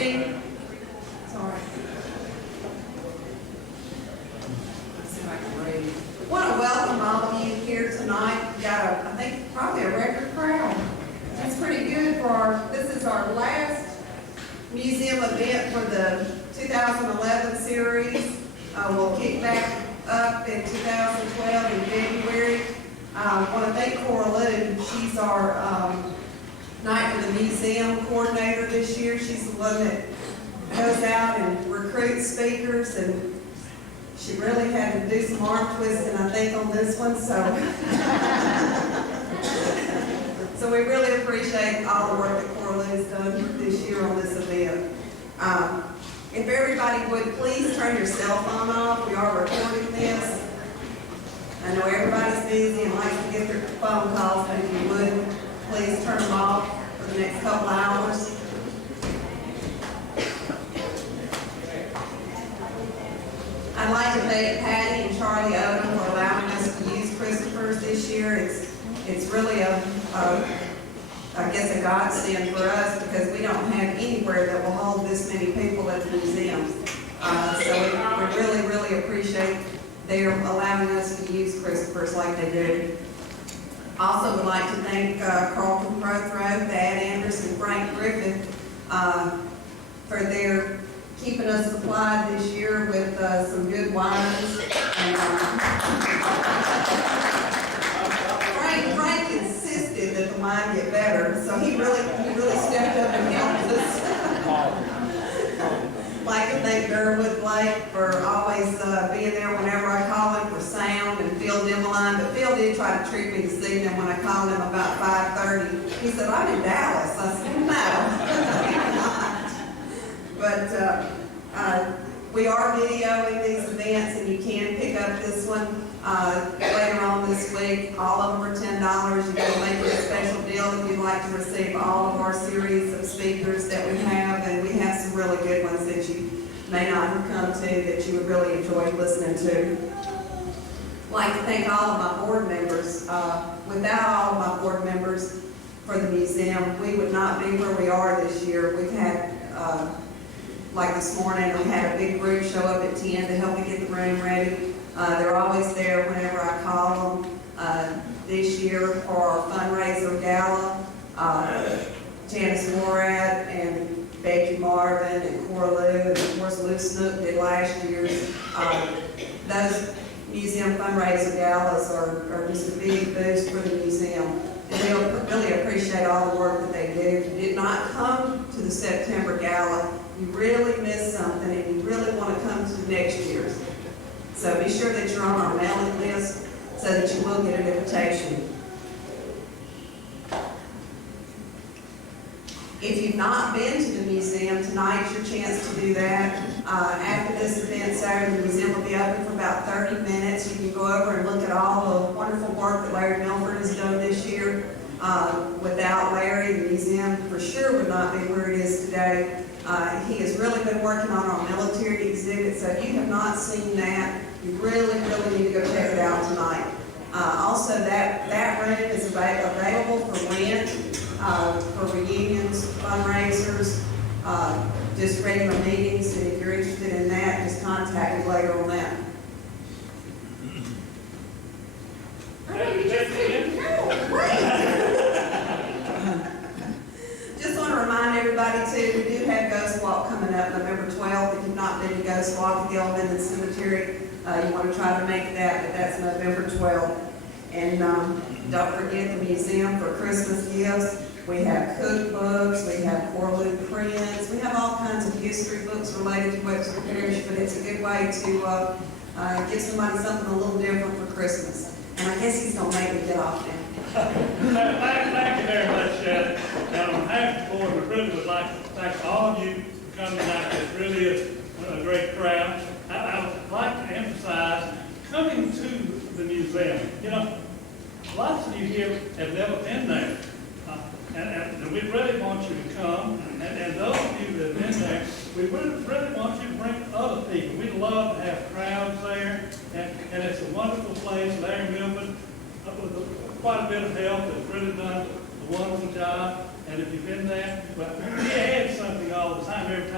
Steve? Sorry. Let's see if I can read. I want to welcome all of you here tonight. We got I think, probably a record crowd. That's pretty good for this is our last museum event for the 2011 series. We'll kick back up in 2012 in February. I want to thank Cora Lou. She's our Night for the Museum coordinator this year. She's the one that goes out and recruits speakers, and she really had to do some arm twisting, I think, on this one. So we really appreciate all the work that Cora Lou's done this year on this event. If everybody would please turn your cell phone off. We are recording this. I know everybody's busy and likes to get their phone calls, but if you would, please turn them off for the next couple hours. I'd like to thank Patty and Charlie Odom for allowing us to use Christopher's this year. It's really I guess a godsend for us because we don't have anywhere that will hold this many people at the museum. So we really, really appreciate their allowing us to use Christopher's like they do. Also would like to thank Carlton Prothrow, Thad Anderson, Frank Griffith for their keeping us supplied this year with some good wines. And, Frank insisted that the wine get better, so he really stepped up and helped us. Like to thank Durwood Blake for always being there whenever I call him for sound, and Phil Dimmeline. But Phil did try to treat me this evening when I called him about 5:30. He said, "I'm in Dallas." I said, "No." But we are videoing these events, and you can pick up this one later on this week. All of them are $10. You can make it a special deal if you'd like to receive all of our series of speakers that we have, and we have some really good ones that you may not have come to that you would really enjoy listening to. I'd like to thank all of my board members. Without all of my board members for the museum, we would not be where we are this year. We've had like this morning, we had a big group show up at 10 to help me get the room ready. They're always there whenever I call them. This year for our fundraiser gala, Janice Morad and Becky Marvin and Cora Lou, and of course Lou Snook did last year's. Those museum fundraiser galas are just a big boost for the museum. And we really appreciate all the work that they do. If you did not come to the September gala, you really missed something, and you really want to come to next year's. So be sure that you're on our mailing list so that you will get an invitation. If you've not been to the museum, tonight's your chance to do that. After this event Saturday, the museum will be open for about 30 minutes. You can go over and look at all the wonderful work that Larry Milford has done this year. Without Larry, the museum for sure would not be where it is today. He has really been working on our military exhibit, so if you have not seen that, you really, really need to go check it out tonight. Also, that room is available for rent, for reunions, fundraisers, just regular meetings, and if you're interested in that, just contact me later on that. Just want to remind everybody too, we do have Ghost Walk coming up November 12th. If you've not been to Ghost Walk at the Old Minden Cemetery, you want to try to make that, but that's November 12th. And don't forget the museum for Christmas gifts. We have cookbooks, we have Corley prints, we have all kinds of history books related to Webster Parish, but it's a good way to give somebody something a little different for Christmas. And I guess he's going to make me get off now. Thank you very much, Shannon. And on behalf of the board, we really would like to thank all of you for coming tonight. It's really a great crowd. I would like to emphasize coming to the museum. You know, lots of you here have never been there. And we really want you to come. And those of you that have been there, we really want you to bring other people. We'd love to have crowds there. And it's a wonderful place. Larry Milford, with quite a bit of help, has really done a wonderful job. And if you've been there, well, he adds something all the time. Every time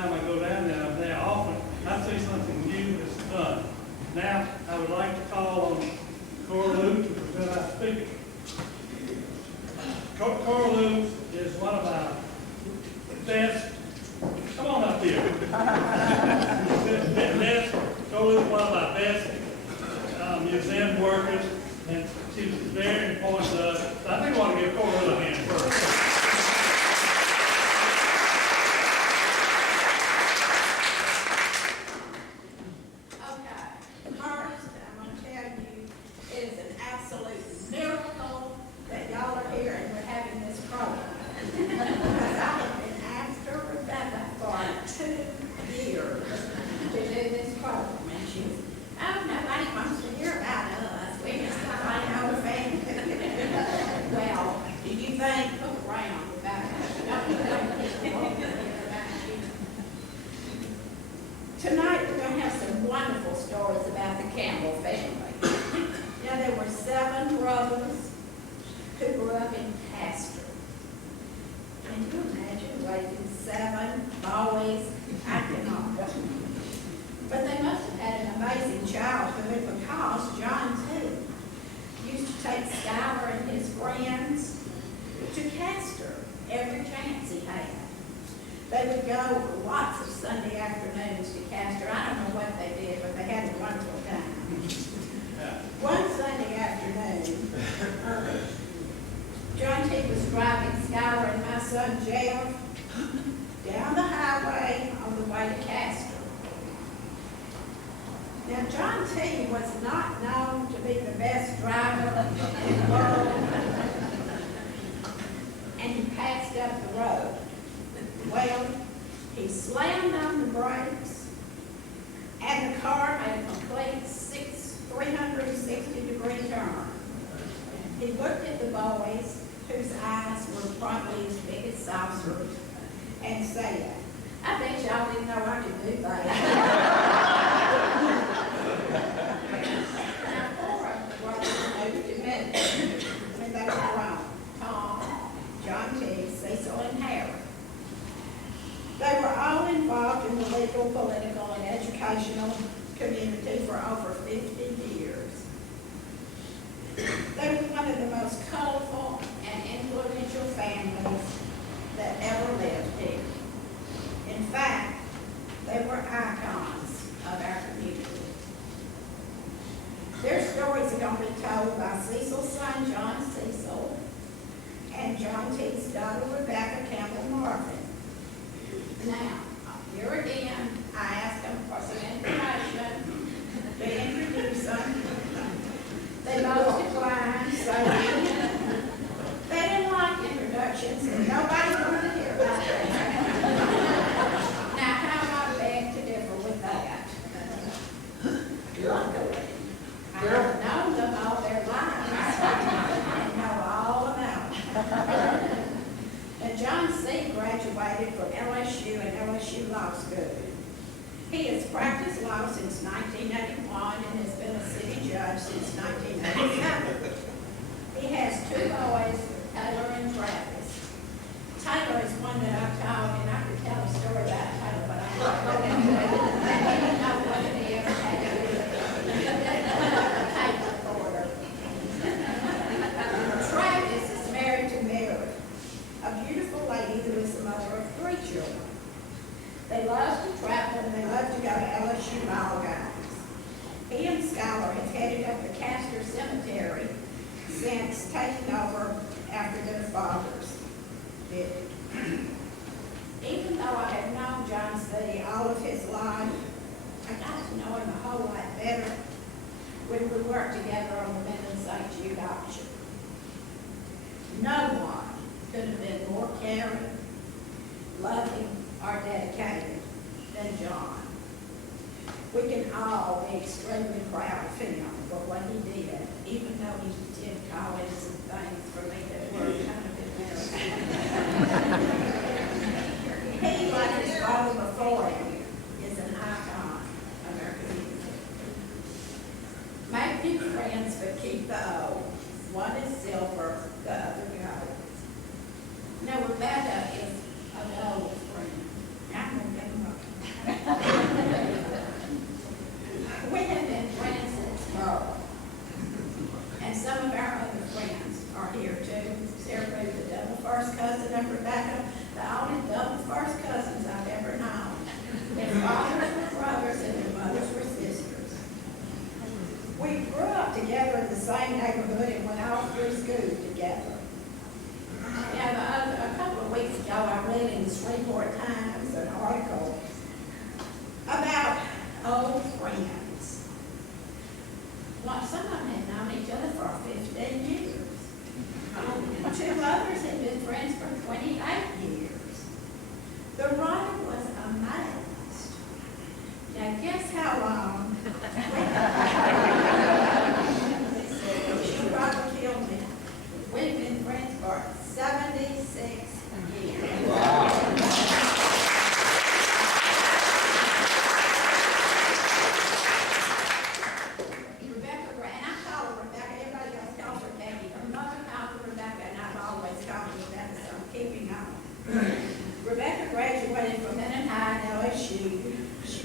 time I go down there often, I see something new that's done. Now, I would like to call on Cora Lou to present our speaker. Cora Lou is one of our best, come on up here. Cora Lou is one of our best museum workers, and she's very important to us. So I think we want to give Cora Lou a hand first. Tonight we're going to have some wonderful stories about the Campbell family. Now there were 7 brothers who grew up in Pastor. Can you imagine raising 7 boys? I cannot. But they must have had an amazing childhood because John T. used to take Skylar and his friends to Castor every chance he had. They would go lots of Sunday afternoons to Castor. I don't know what they did, but they had a wonderful time. One Sunday afternoon, John T. was driving Skylar and my son Jeff down the highway on the way to Castor. Now, John T. was not known to be the best driver in the world, and he passed up the road. Well, he slammed on the brakes, and the car made a complete 360-degree turn. He looked at the boys, whose eyes were probably as big as saucers, and said, "I bet y'all didn't know I could do that." Now, 4 of the brothers moved to Minden when they were grown: Tom, John T., Cecil, and Harry. They were all involved in the legal, political, and educational community for over 50 years. They were one of the most colorful and influential families that ever lived here. In fact, they were icons of our community. Their stories are going to be told by Cecil's son, John Cecil, and John T.'s daughter, Rebecca Campbell Marvin. Now, here again, I asked them for some information to introduce them. They both declined, so they didn't like introductions, and nobody wanted to hear about that. Now, how I beg to differ with that? Luckily, I have known them all their lives and know all about them. And John C. graduated from LSU and LSU Law School. He has practiced law since 1981 and has been a city judge since 1987. He has 2 boys, Taylor and Travis. Taylor is one that I've taught, and I could tell a story about Taylor, but I don't know what it is. Tape recorder. Travis is married to Mary, a beautiful lady who is the mother of 3 children. They love to travel and they love to go to LSU ball games. He and Skylar have headed up the Castor Cemetery since taking over after their fathers did. Even though I have known John C. all of his life, I got to know him a whole lot better when we worked together on the Minden St. Jude auction. No one could have been more caring, loving, or dedicated than John. We can all be extremely proud of him for what he did, even though he did college and things for me that were kind of embarrassing. He, like his father before him, is an icon of our community. Make new friends, but keep the old. One is silver, the other gold. Now, Rebecca is a gold friend. I'm going to give him a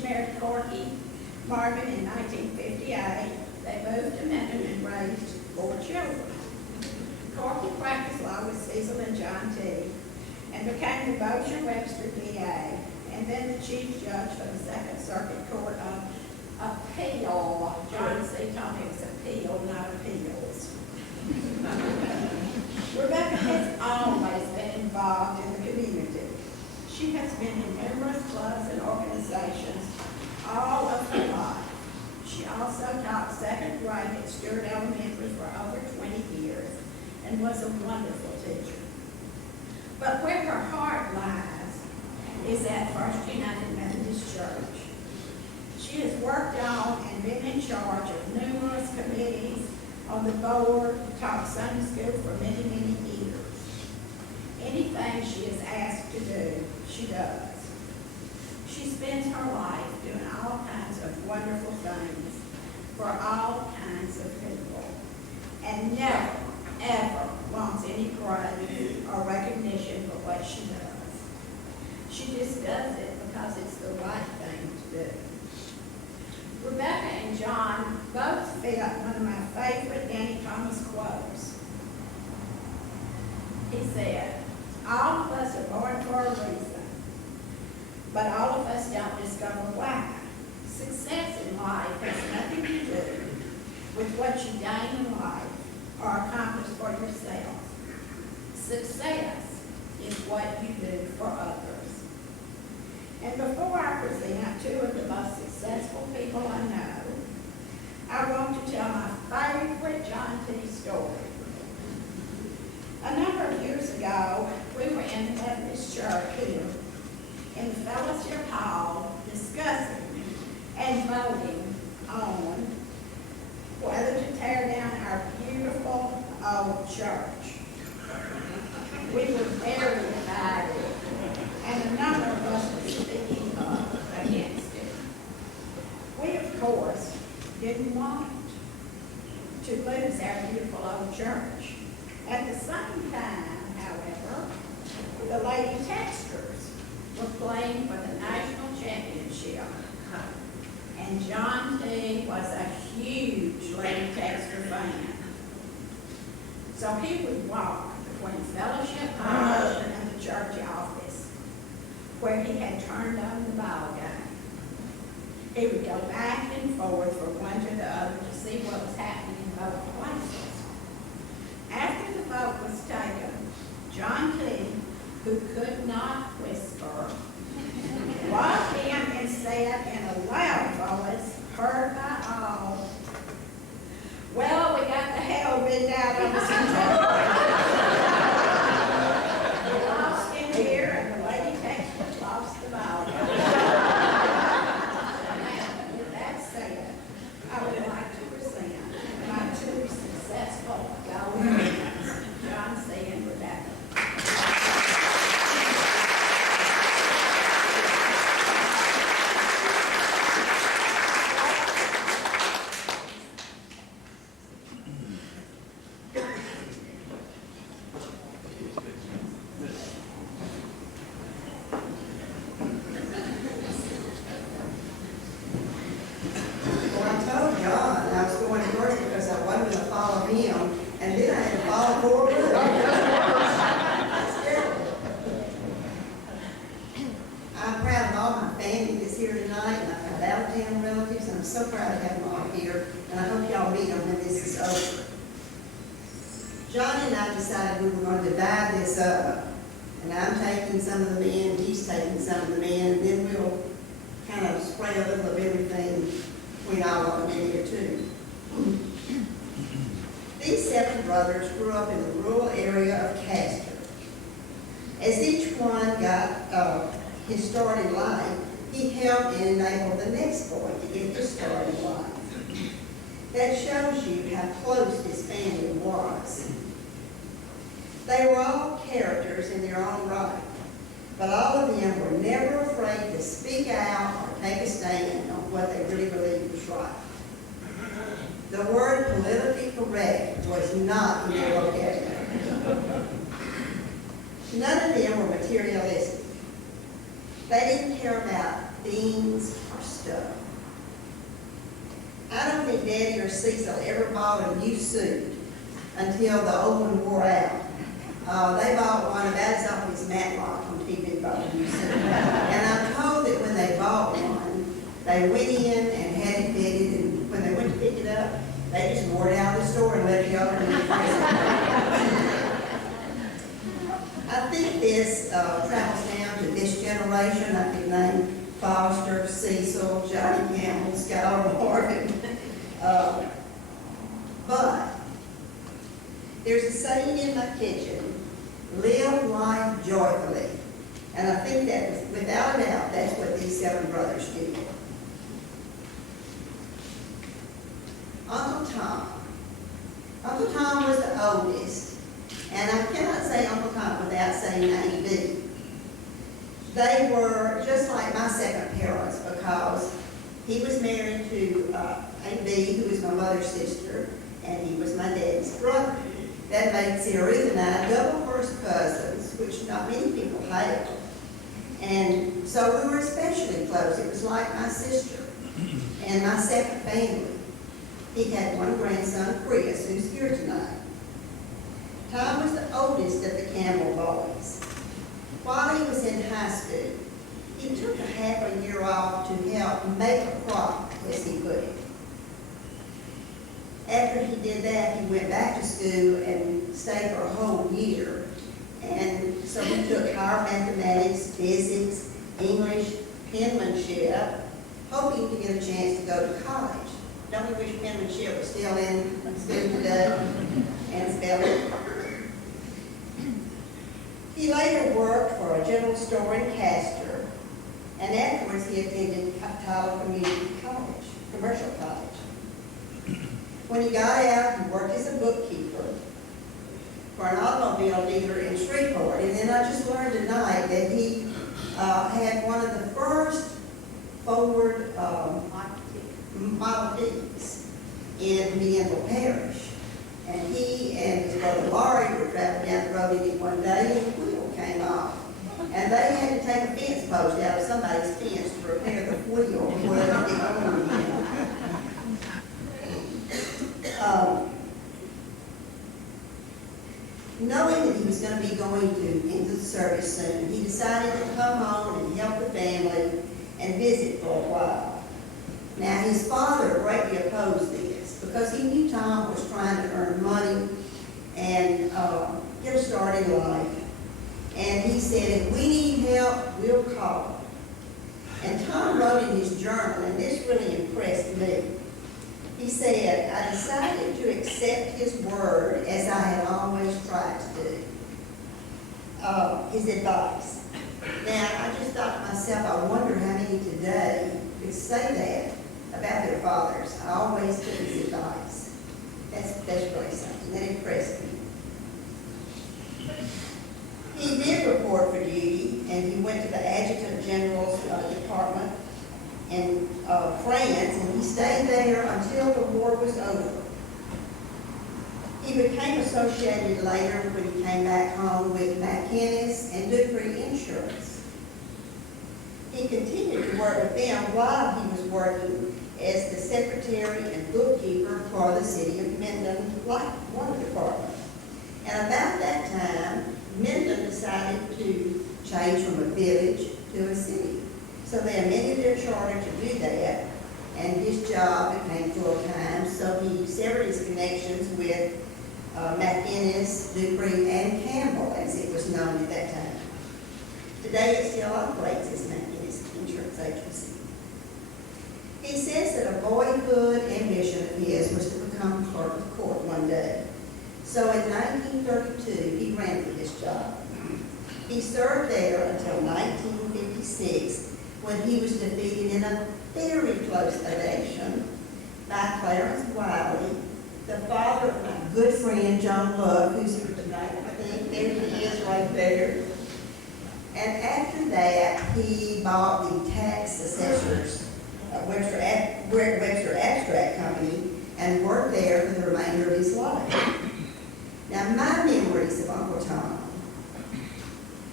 married Corky Marvin in 1958. They moved to Minden and raised 4 children. Corky practiced law with Cecil and John T. and became the Webster DA, and then the chief judge for the Second Circuit Court of Appeal. John C. told me it was appeal, not appeals. Rebecca has always been involved in the community. She has been in numerous clubs and organizations all of her life. She also taught second grade at Stewart Elementary for over 20 years and was a wonderful teacher. But where her heart lies is at First United Methodist Church. She has worked on and been in charge of numerous committees on the board, taught Sunday school for many, many years. Anything she is asked to do, she does. She spends her life doing all kinds of wonderful things for all kinds of people, and never, ever wants any praise or recognition for what she does. She just does it because it's the right thing to do. Rebecca and John both fit one of my favorite Danny Thomas quotes. He said, "All of us are born for a reason, but all of us don't discover why. Success in life has nothing to do with what you gain in life or accomplish for yourself. Success is what you do for others." And before I present 2 of the most successful people I know, I want to tell my favorite John T. story. A number of years ago, we were in the Methodist church here in the fellowship hall discussing and voting on whether to tear down our beautiful old church. We were very divided, and a number of us were speaking up against it. We, of course, didn't want to lose our beautiful old church. At the same time, however, the Lady Texters were playing for the national championship. And John T. was a huge Lady Texter fan. So he would walk between Fellowship Hall and the church office, where he had turned on the ball game. He would go back and forth from one to the other to see what was happening in both places. After the vote was taken, John T., who could not whisper, walked in and said in a loud voice, heard by all, "Well, we got the hell bid out of us in We lost in here, and the Lady Texas lost the ball." Now, with that said, I would like to present my 2 successful gold winners, John C. and Rebecca. Some of the men, he's taking some of the men, and then we'll kind of spray a little of everything between all of them in here too. These 7 brothers grew up in the rural area of Castor. As each one got his start in life, he helped and enabled the next boy to get his start in life. That shows you how close his family was. They were all characters in their own right, but all of them were never afraid to speak out or take a stand on what they really believed was right. The word politically correct was not in their vocabulary. None of them were materialistic. They didn't care about things or stuff. I don't think Daddy or Cecil ever bought a new suit until the old one wore out. They bought one about as off his matlock on TV bought a new suit. And I'm told that when they bought one, they went in and had it fitted, and when they went to pick it up, they just wore it out of the store and left the other one in the freezer. I think this travels down to this generation. I could name Foster, Cecil, Johnny Campbell, Campbell Marvin. But there's a saying in my kitchen, live life joyfully. And I think that, without a doubt, that's what these 7 brothers did. Uncle Tom. Uncle Tom was the oldest, and I cannot say Uncle Tom without saying A.B. They were just like my second parents because he was married to A.B., who was my mother's sister, and he was my dad's brother. That made Sarah Ruth and I double first cousins, which not many people have. And so we were especially close. It was like my sister and my second family. He had one grandson, Chris, who's here tonight. Tom was the oldest of the Campbell boys. While he was in high school, he took a half a year off to help make a crop, as he put it. After he did that, he went back to school and stayed for a whole year. And so he took higher mathematics, physics, English, penmanship, hoping to get a chance to go to college. Don't we wish penmanship was still in school today and spelling? He later worked for a general store in Castor, and afterwards he attended Tyler Community College, Commercial College. When he got out, he worked as a bookkeeper for an automobile dealer in Shreveport, and then I just learned tonight that he had one of the first Ford Model Ts in Bienville Parish. And he and his brother Laurie were traveling down the road in it one day, and the wheel came off. And they had to take a fence post out of somebody's fence to repair the wheel before they could get going again. Knowing that he was going to be going into the service soon, he decided to come home and help the family and visit for a while. Now, his father greatly opposed this because he knew Tom was trying to earn money and get a start in life. And he said, if we need help, we'll call him. And Tom wrote in his journal, and this really impressed me. He said, I decided to accept his word as I had always tried to do. His advice. Now, I just thought to myself, I wonder how many today could say that about their fathers. I always took his advice. That's really something that impressed me. He did report for duty, and he went to the Adjutant General's department in France, and he stayed there until the war was over. He became associated later when he came back home with McInnes and Dupree Insurance. He continued to work with them while he was working as the secretary and bookkeeper for the city of Minden Water Department. And about that time, Minden decided to change from a village to a city. So they amended their charter to do that, and his job became full-time, so he severed his connections with McInnes, Dupree, and Campbell, as it was known at that time. Today it still operates as McInnes Insurance Agency. He says that a boyhood ambition of his was to become clerk of court one day. So in 1932, he ran for this job. He served there until 1956, when he was defeated in a very close election by Clarence Wiley, the father of my good friend John Love, who's here tonight, I think. There he is right there. And after that, he bought the tax assessors Webster Abstract Company and worked there for the remainder of his life. Now, my memories of Uncle Tom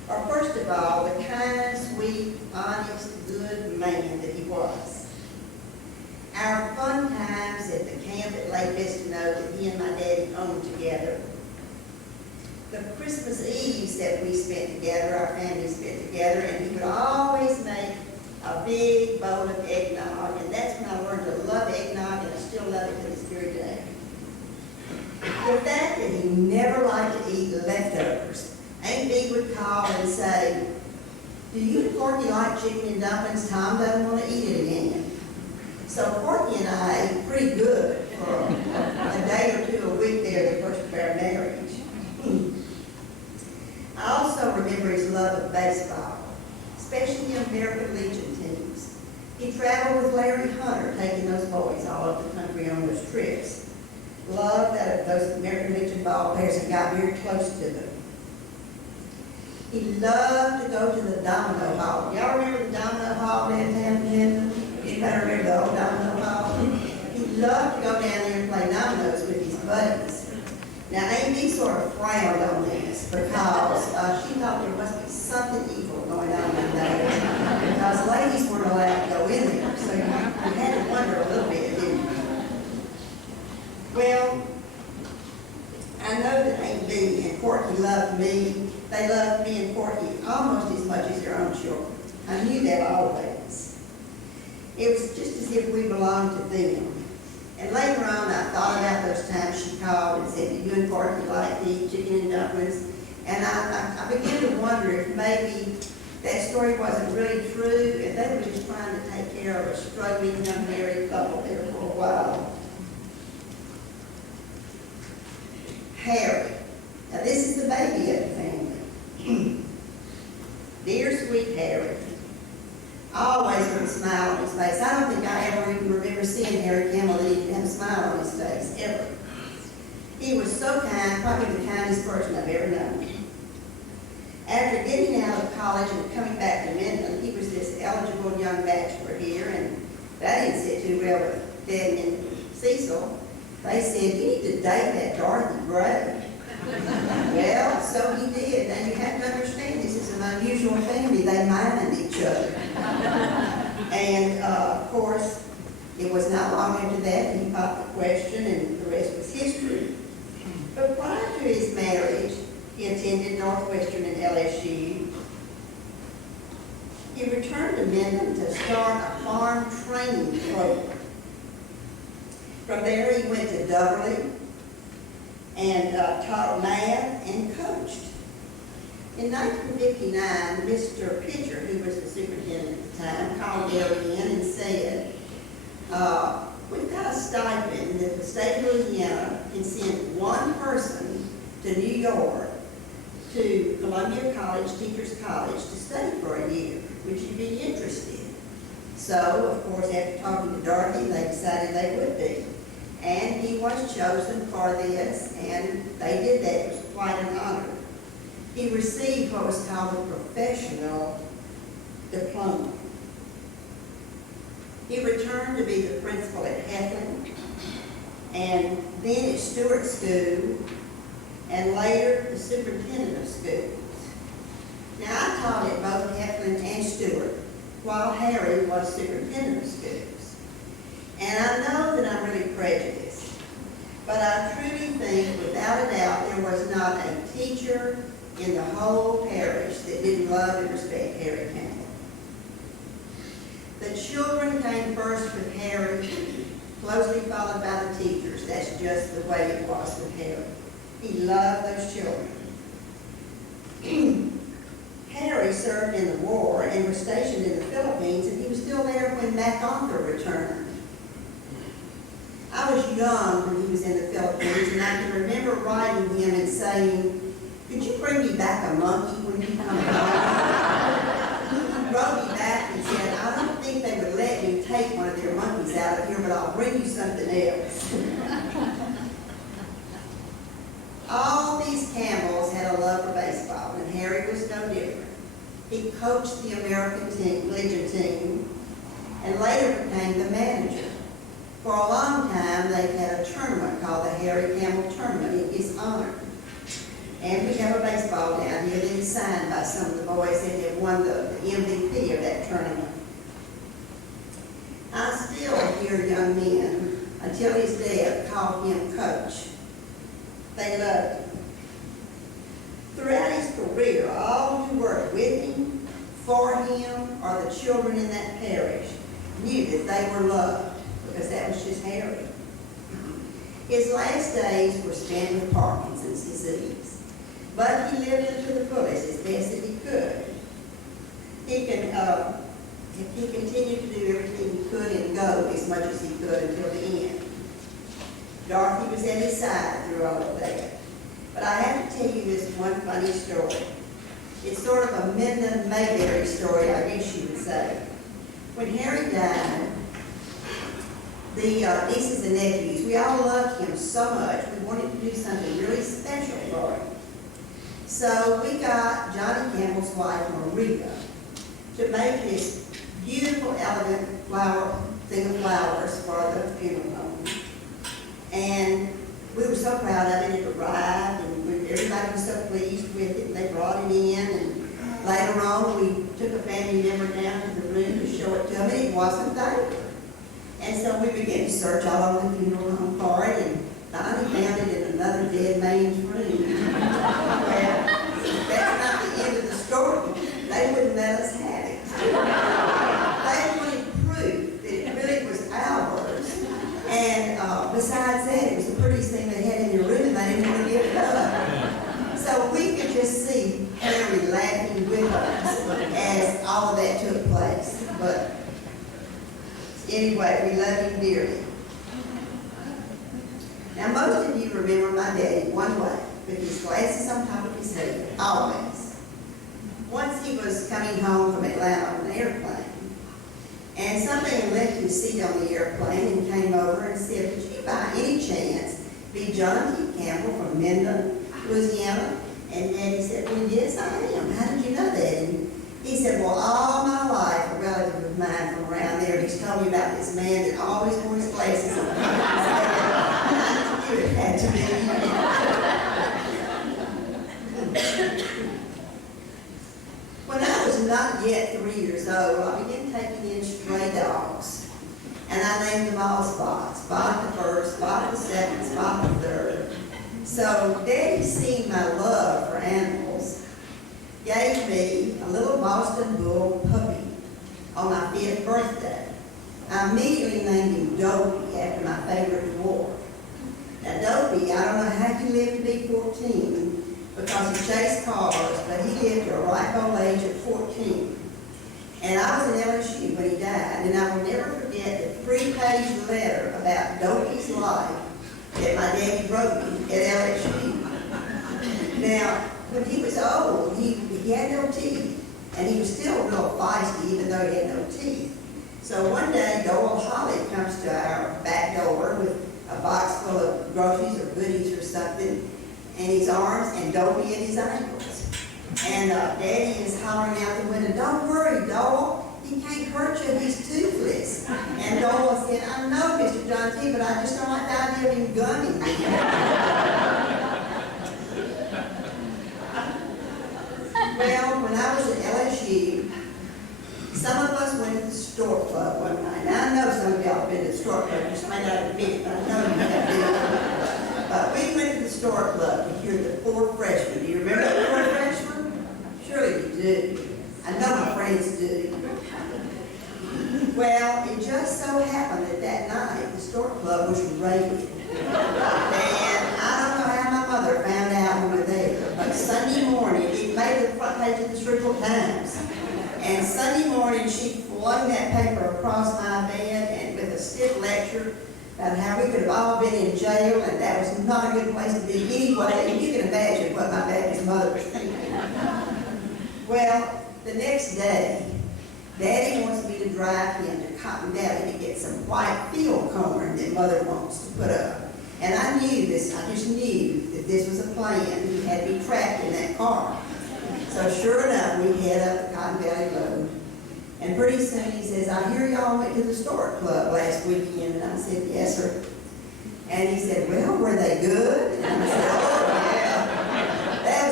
or first of all, the kind, sweet, honest, good man that he was. Our fun times at the camp at Lake Vista that he and my daddy owned together. The Christmas Eves that we spent together, our family spent together, and he would always make a big bowl of eggnog, and that's when I learned to love eggnog, and I still love it to this very day. The fact that he never liked to eat leftovers. Aunt Bee would call and say, "Do you and Porky like chicken and dumplings? Tom doesn't want to eat it again." So Porky and I ate pretty good for a day or two a week there the first of our marriage. I also remember his love of baseball, especially the American Legion teams. He traveled with Larry Hunter, taking those boys all over the country on those trips. Loved that of those American Legion ball players and got very close to them. He loved to go to the domino hall. Y'all remember the domino hall downtown Minden? Anybody remember the old domino hall? He loved to go down there and play dominoes with his buddies. Now, Amy sort of frowned on this because she thought there must be something evil going on in there because ladies weren't allowed to go in there. So you had to wonder a little bit, didn't you? Well, I know that Aunt Bee and Porky loved me. They loved me and Porky almost as much as their own children. I knew that always. It was just as if we belonged to them. And later on, I thought about those times she called and said, "Do you and Porky like to eat chicken and dumplings?" And I began to wonder if maybe that story wasn't really true, and they were just trying to take care of a struggling young married couple there for a while. Harry. Now this is the baby of the family. Dear sweet Harry. Always with a smile on his face. I don't think I ever even remember seeing Harry Campbell that he didn't have a smile on his face, ever. He was so kind, probably the kindest person I've ever known. After getting out of college and coming back to Minden, he was this eligible young bachelor here, and that didn't sit too well with Dad and Cecil. They said, "You need to date that Dorothy Gray." Well, so he did. Now you have to understand, this is an unusual family. They mind each other. And of course, it was not long after that he popped the question, and the rest was history. But prior to his marriage, he attended Northwestern and LSU. He returned to Minden to start a farm training program. From there, he went to Duberly and taught math and coached. In 1959, Mr. Pitcher, who was the superintendent at the time, called Gary in and said, "We've got a stipend that the state of Louisiana can send one person to New York to Columbia College, Teachers College, to study for a year. Would you be interested?" So, of course, after talking to Dorothy, they decided they would be. And he was chosen for this, and they did that. It was quite an honor. He received what was called a professional diploma. He returned to be the principal at Heflin, and then at Stewart School, and later the superintendent of schools. Now, I taught at both Heflin and Stewart, while Harry was superintendent of schools. And I know that I'm really prejudiced, but I truly think, without a doubt, there was not a teacher in the whole parish that didn't love and respect Harry Campbell. The children came first with Harry, closely followed by the teachers. That's just the way it was with Harry. He loved those children. Harry served in the war and was stationed in the Philippines, and he was still there when MacArthur returned. I was young when he was in the Philippines, and I can remember writing him and saying, "Could you bring me back a monkey when you come back?" He wrote me back and said, "I don't think they would let me take one of their monkeys out of here, but I'll bring you something else." All these Campbells had a love for baseball, and Harry was no different. He coached the American Legion team and later became the manager. For a long time, they had a tournament called the Harry Campbell Tournament in his honor. And we have a baseball down here that is signed by some of the boys that have won the MVP of that tournament. I still hear young men, until his death, call him Coach. They loved him. Throughout his career, all who worked with him, for him, or the children in that parish knew that they were loved, because that was just Harry. His last days were spent with Parkinson's disease, but he lived it to the fullest as best that he could. He continued to do everything he could and go as much as he could until the end. Dorothy was at his side through all of that. But I have to tell you this one funny story. It's sort of a Minden Mayberry story, I guess you would say. When Harry died, the nieces and nephews, we all loved him so much, we wanted to do something really special for him. So we got Johnny Campbell's wife, Maria, to make this beautiful, elegant thing of flowers for the funeral home. And we were so proud of it. It arrived, and everybody was so pleased with it. They brought it in, and later on, we took a family member down to the room to show it to them, and it wasn't there. And so we began to search all over the funeral home for it, and finally found it in another dead man's room. Well, that's not the end of the story. They wouldn't let us have it. They wanted proof that it really was ours. And besides that, it was the prettiest thing they had in their room, and they didn't want to give it up. So we could just see Harry laughing with us as all of that took place. But anyway, we love him dearly. Now, most of you remember my daddy one way, with his glasses on top of his head, always. Once he was coming home from Atlanta on an airplane, and somebody left his seat on the airplane and came over and said, "Would you by any chance be John T. Campbell from Minden, Louisiana?" And Daddy said, "Well, yes, I am. How did you know that?" And he said, "Well, all my life, a relative of mine from around there, he's told me about this man that always wore his glasses on. And I knew it had to be." When I was not yet 3 years old, I began taking in stray dogs. And I named them all Spot. Spot the first, Spot the second, Spot the third. So Daddy, seeing my love for animals, gave me a little Boston Bull puppy on my 5th birthday. I immediately named him Dopey after my favorite dwarf. Now Dopey, I don't know how he lived to be 14, because he chased cars, but he lived to a ripe old age of 14. And I was in LSU when he died, and I will never forget the 3-page letter about Dopey's life that my daddy wrote me at LSU. Now, when he was old, he had no teeth, and he was still real feisty, even though he had no teeth. So one day, Doyle Holly comes to our back door with a box full of groceries or goodies or something, and his arms, and Dopey at his ankles. And Daddy is hollering out the window, "Don't worry, Doyle, he can't hurt you, he's toothless." And Doyle said, "I know, Mr. John T., but I just don't like the idea of him gunning me." Well, when I was at LSU, some of us went to the Stork Club one night. Now, I know some of y'all have been to the Stork Club, you just may not admit it, but I know you have been. We went to the Stork Club to hear the 4 freshmen. Do you remember the 4 freshmen? Surely you do. I know my friends do. Well, it just so happened that night the Stork Club was raided. And I don't know how my mother found out we were there, but Sunday morning, it made the front page of the Shreveport Times. And Sunday morning, she flung that paper across my bed and with a stiff lecture about how we could have all been in jail, and that was not a good place to be anyway. And you can imagine what my baby's mother was thinking. Well, the next day, Daddy wants me to drive him to Cotton Valley to get some white field corn that Mother wants to put up. And I knew this, I just knew that this was a plan. He had me trapped in that car. So sure enough, we head up the Cotton Valley Road. And pretty soon he says, "I hear y'all went to the Stork Club last weekend." And I said, "Yes, sir." And he said, "Well, were they good?" And I said, "Oh, yeah. That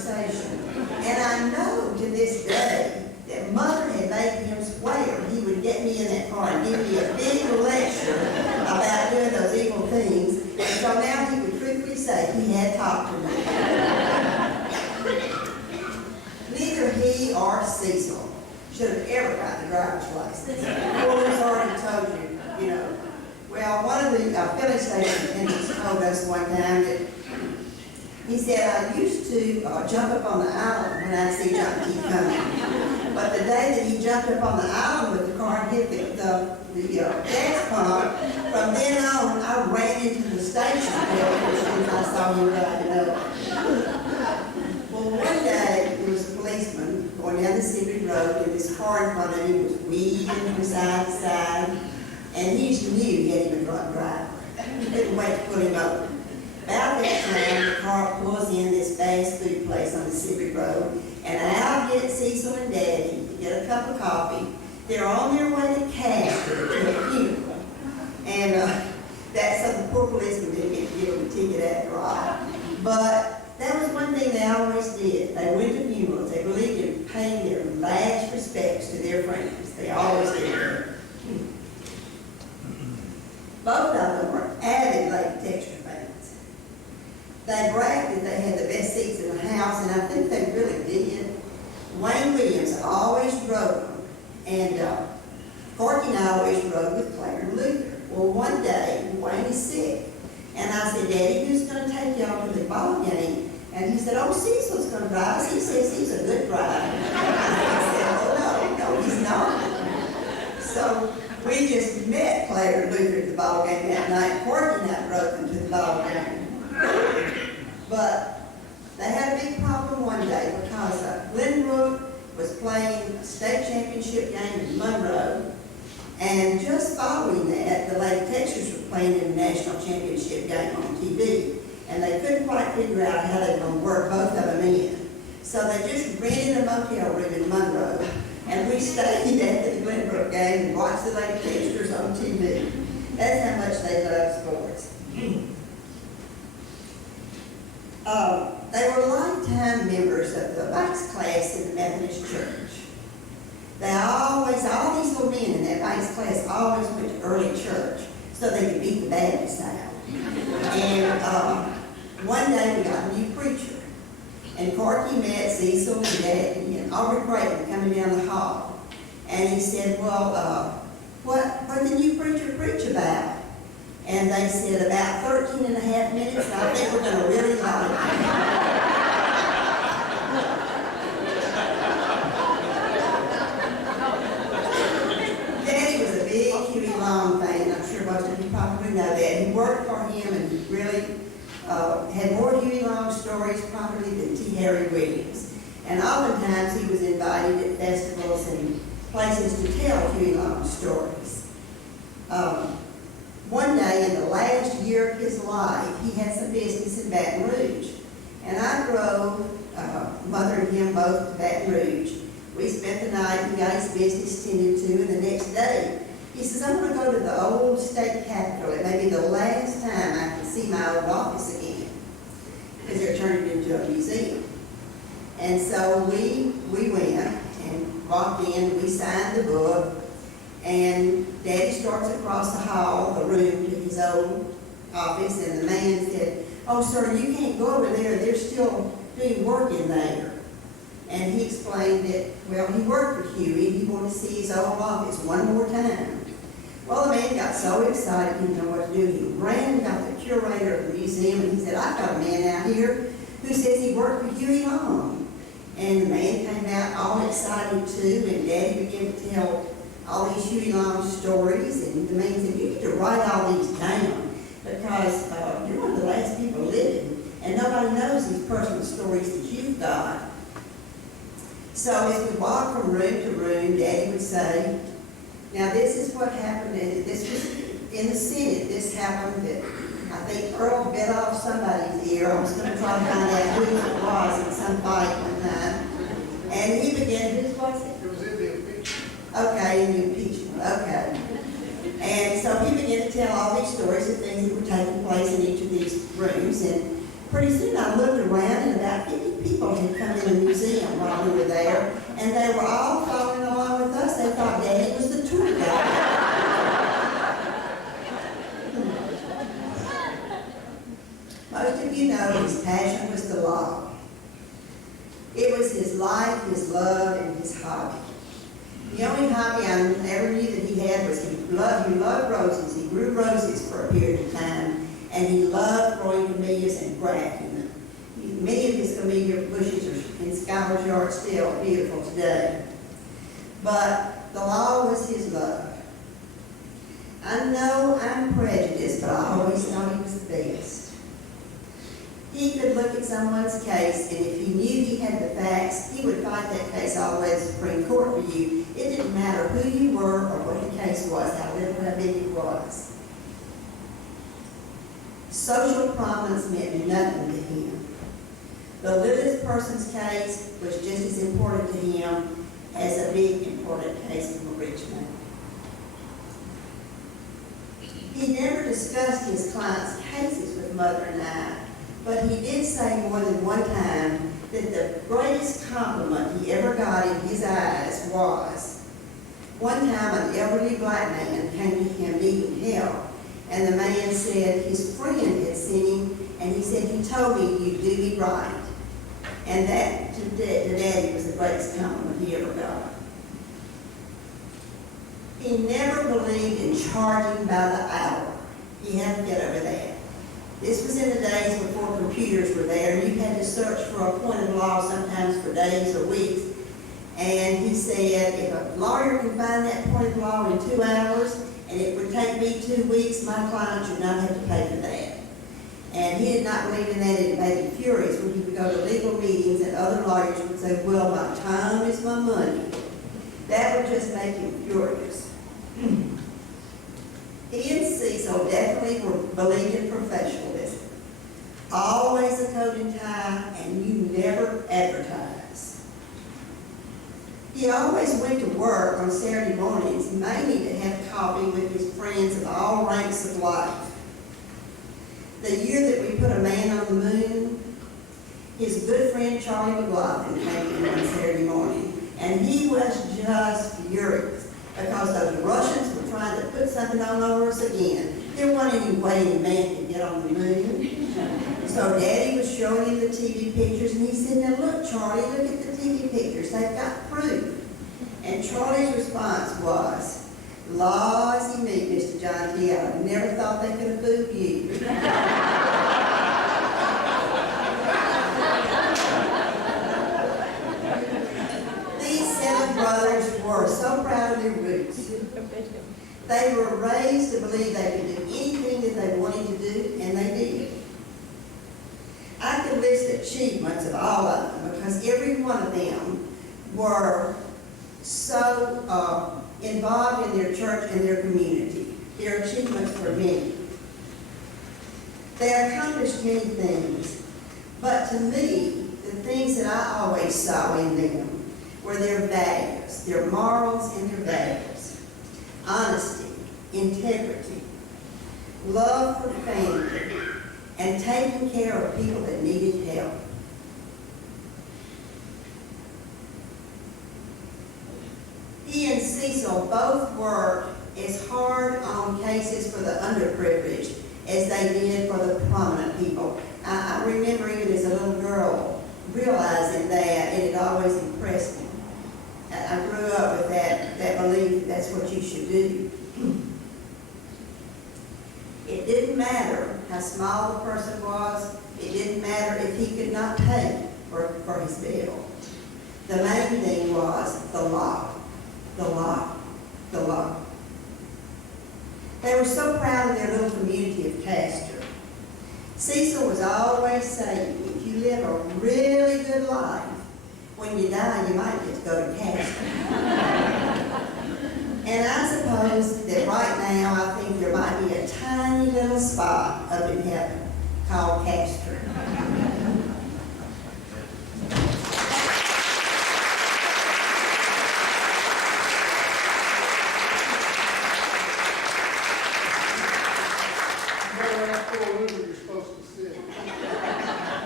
conversation. And I know to this day that Mother had made him swear he would get me in that car and give me a big lecture about doing those evil things. And so now he would truthfully say he had talked to me. Neither he or Cecil should have ever gotten a driver's license. Boys already told you, you know. Well, one of the filling station attendants told us one time that he said, I used to jump up on the island when I see John T. coming. But the day that he jumped up on the island with the car and hit the gas pump, from then on, I ran into the station building as soon as I saw him riding up. Well, one day, there was a policeman going down the Mississippi Road, and this car in front of him was weaving from side to side, and he just knew he had him a drunk driver. He couldn't wait to put him over. About that time, the car pulls in this fast food place on the Mississippi Road, and out get Cecil and Daddy to get a cup of coffee. They're on their way to Castor to a funeral. And that's so the poor policeman didn't get to give them a ticket after all. But that was one thing they always did. They went to funerals. They believed in paying their last respects to their friends. They always did. Both of them were avid Lady Texture fans. They bragged that they had the best seats in the house, and I think they really did. Wayne Williams always drove them, and Corky and I always rode with Claire and Luther. Well, one day, Wayne is sick, and I said, Daddy, who's going to take y'all to the ball game? And he said, oh, Cecil's going to drive us. He says he's a good driver. I said, oh, no, he's not. So we just met Claire and Luther at the ball game that night. Corky and I rode them to the ball game. But they had a big problem one day because Glenbrook was playing a state championship game in Monroe, and just following that, the Lady Texters were playing in a national championship game on TV, and they couldn't quite figure out how they were going to work both of them in. So they just rented a motel room in Monroe, and we stayed at the Glenbrook game and watched the Lady Texters on TV. That's how much they love sports. They were lifetime members of the Vice class in the Methodist Church. They always, all these little men in that Vice class always went to early church so they could beat the Baptists out. And one day we got a new preacher. And Corky met Cecil and Daddy and Aubrey Creighton coming down the hall. And he said, well, what did the new preacher preach about? And they said, about 13 and a half minutes, and I think we're going to really like it. Daddy was a big Huey Long fan. I'm sure most of you probably know that. He worked for him and he really had more Huey Long stories probably than T. Harry Williams. And oftentimes he was invited at festivals and places to tell Huey Long stories. One day in the last year of his life, he had some business in Baton Rouge. And I drove Mother and him both to Baton Rouge. We spent the night and got his business tended to, and the next day, he says, I'm going to go to the old state capitol. It may be the last time I can see my old office again, because they're turning it into a museum. And so we went and walked in, we signed the book, and Daddy starts across the hall, the room, to his old office, and the man said, oh, sir, you can't go over there. They're still doing work in there. And he explained that, well, he worked for Huey. He wanted to see his old office one more time. Well, the man got so excited he didn't know what to do. He ran and got the curator of the museum, and he said, I've got a man out here who says he worked for Huey Long. And the man came out all excited, too, and Daddy began to tell all these Huey Long stories, and the man said, you need to write all these down, because you're one of the last people living, and nobody knows these personal stories that you've got. So as we walked from room to room, Daddy would say, now this is what happened, and this was in the Senate. This happened that I think Earl bit off somebody's ear. I was going to try to find out who it was in some fight one time. And he began, whose was it? It was in the impeachment. Okay, in the impeachment, okay. And so he began to tell all these stories of things that were taking place in each of these rooms. And Pretty soon I looked around and about 50 people had come in the museum while we were there, and they were all following along with us. They thought Daddy was the tour guide. Most of you know his passion was the law. It was his life, his love, and his hobby. The only hobby I ever knew that he had was he loved roses. He grew roses for a period of time, and he loved growing camellias and grafting them. Many of his camellia bushes are in Scholars Yard still beautiful today. But the law was his love. I know I'm prejudiced, but I always thought he was the best. He could look at someone's case, and if he knew he had the facts, he would fight that case all the way to the Supreme Court for you. It didn't matter who you were or what the case was, how little, how big it was. Social prominence meant nothing to him. The littlest person's case was just as important to him as a big, important case from a rich man. He never discussed his clients' cases with Mother and I, but he did say more than one time that the greatest compliment he ever got in his eyes was, one time an elderly black man came to him needing help, and the man said his friend had seen him, and he said, "He told me you do me right." And that to Daddy was the greatest compliment he ever got. He never believed in charging by the hour. He had to get over that. This was in the days before computers were there, and you had to search for a point of law sometimes for days or weeks. And he said, if a lawyer can find that point of law in 2 hours, and it would take me 2 weeks, my client should not have to pay for that. And he did not believe in that. It made him furious when he would go to legal meetings and other lawyers would say, well, my time is my money. That would just make him furious. He and Cecil definitely believed in professionalism. Always a coat and tie, and you never advertise. He always went to work on Saturday mornings, mainly to have coffee with his friends of all ranks of life. The year that we put a man on the moon, his good friend Charlie McLaughlin came in one Saturday morning, and he was just furious because those Russians were trying to put something on over us again. There wasn't any way any man could get on the moon. So Daddy was showing him the TV pictures, and he said, now look, Charlie, look at the TV pictures. They've got proof. And Charlie's response was, laws me, Mr. John T. I never thought they could have fooled you. These 7 brothers were so proud of their roots. They were raised to believe they could do anything that they wanted to do, and they did. I could list achievements of all of them because every one of them were so involved in their church and their community. Their achievements were many. They accomplished many things, but to me, the things that I always saw in them were their values, their morals and their values. Honesty, integrity, love for family, and taking care of people that needed help. He and Cecil both worked as hard on cases for the underprivileged as they did for the prominent people. I remember even as a little girl realizing that, and it always impressed me. I grew up with that belief that that's what you should do. It didn't matter how small the person was. It didn't matter if he could not pay for his bill. The main thing was the law. The law. The law. They were so proud of their little community of Castor. Cecil was always saying, if you live a really good life, when you die, you might get to go to Castor. And I suppose that right now, I think there might be a tiny little spot up in heaven called Castor. You're supposed to sit.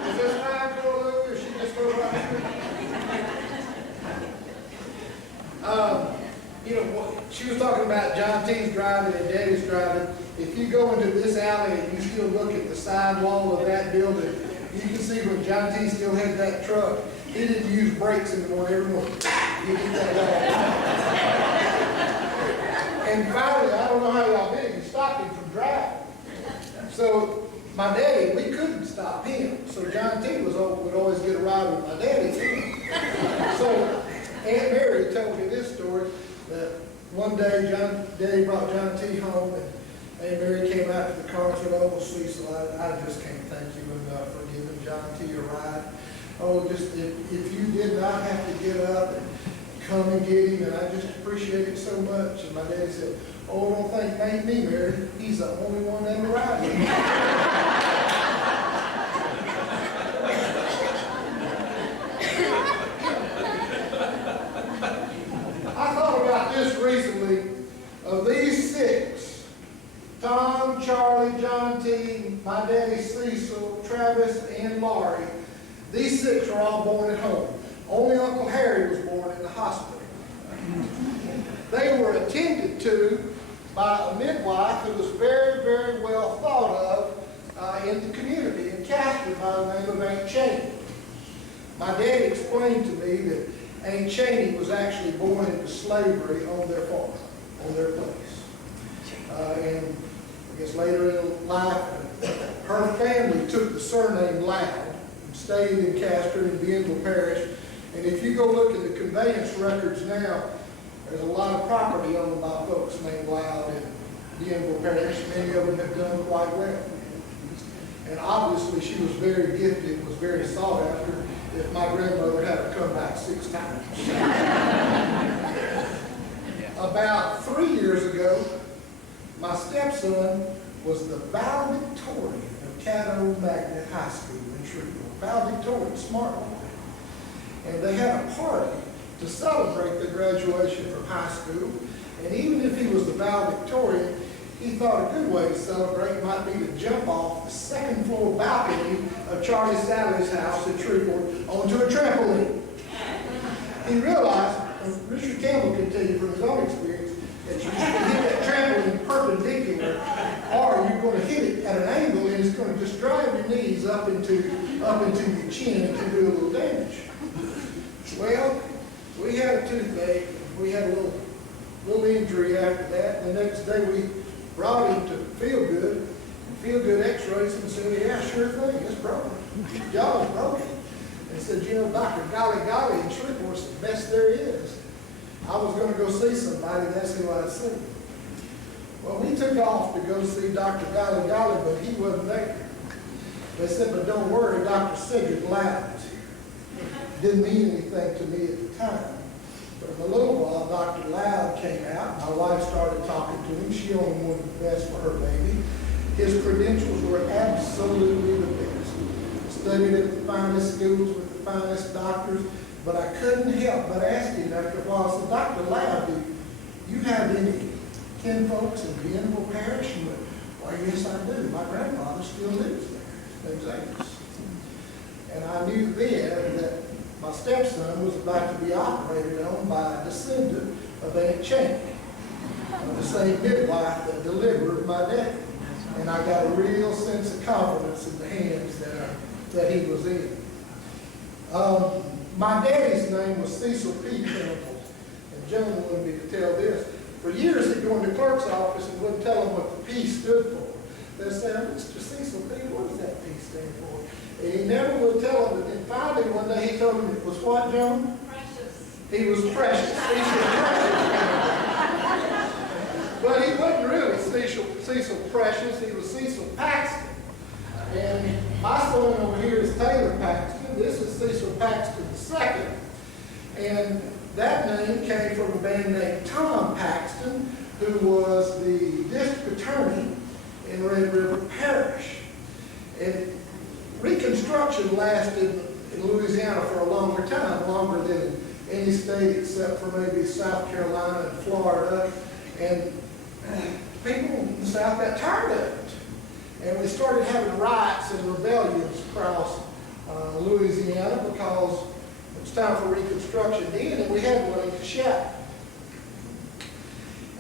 she was talking about John T's driving and Daddy's driving. If you go into this alley and you still look at the side wall of that building, you can see when John T still had that truck, he didn't use brakes anymore every morning. He did that wall. And finally, I don't know how y'all did it, he stopped him from driving. So my daddy, we couldn't stop him. So John T would always get a ride with my daddy too. So Aunt Mary told me this story, that one day Daddy brought John T home, and Aunt Mary came out to the car and said, "Oh, Cecil, I just can't thank you enough for giving John T a ride. Oh, just if you did not have to get up and come and get him, and I just appreciate it so much." And my daddy said, "Oh, don't thank me, Mary. He's the only one that ever ride with me." I thought about this recently. Of these 6, Tom, Charlie, John T, my daddy Cecil, Travis, and Laurie, these 6 were all born at home. Only Uncle Harry was born in the hospital. They were attended to by a midwife who was very, very well thought of in the community in Casper by the name of Aunt Cheney. My dad explained to me that Aunt Cheney was actually born into slavery on their farm, on their place. And I guess later in life, her family took the surname Loud and stayed in Casper in Bienville Parish. And if you go look at the conveyance records now, there's a lot of property owned by folks named Loud in Bienville Parish. Many of them have done quite well. And obviously she was very gifted, was very sought after. If my grandmother had her come back 6 times. About 3 years ago, my stepson was the valedictorian of Caddo Magnet High School in Shreveport. Valedictorian, smart boy. And they had a party to celebrate the graduation from high school. And even if he was the valedictorian, he thought a good way to celebrate might be to jump off the 2nd floor balcony of Charlie Sally's house in Shreveport onto a trampoline. He realized, and Mr. Campbell can tell you from his own experience, that you have to hit that trampoline perpendicular, or you're going to hit it at an angle and it's going to just drive your knees up into your chin and can do a little damage. Well, we had a toothache. We had a little injury after that. The next day we brought him to Feel Good x-rays and said, "Yeah, sure thing, it's broken. Your jaw is broken." And said, "You know, Dr. Golly in Shreveport's the best there is." I was going to go see somebody, that's who I'd see. Well, we took off to go see Dr. Golly, but he wasn't there. They said, "But don't worry, Dr. Cedric Loud is here." Didn't mean anything to me at the time. But in a little while, Dr. Loud came out. My wife started talking to him. She only wanted the best for her baby. His credentials were absolutely the best. Studied at the finest schools with the finest doctors. But I couldn't help but ask him after a while, I said, "Dr. Loud, do you have any kinfolks in Bienville Parish?" He went, "Why, yes, I do. My grandfather still lives there. His name's Amos." And I knew then that my stepson was about to be operated on by a descendant of Aunt Cheney, the same midwife that delivered my dad. And I got a real sense of confidence in the hands that he was in. My daddy's name was Cecil P. Campbell, and Joan wanted me to tell this. For years he'd go in the clerk's office and wouldn't tell them what the P stood for. They'd say, "Mr. Cecil P, what does that P stand for?" And he never would tell them. And then finally one day he told them it was what, Joan? Precious. He was precious. Cecil Precious. But he wasn't really Cecil Precious. He was Cecil Paxton. And my son over here is Taylor Paxton. This is Cecil Paxton II. And that name came from a man named Tom Paxton, who was the district attorney in Red River Parish. And Reconstruction lasted in Louisiana for a longer time, longer than any state except for maybe South Carolina and Florida. And people in the South got tired of it. And we started having riots and rebellions across Louisiana because it was time for Reconstruction to end, and we had one in Coshap.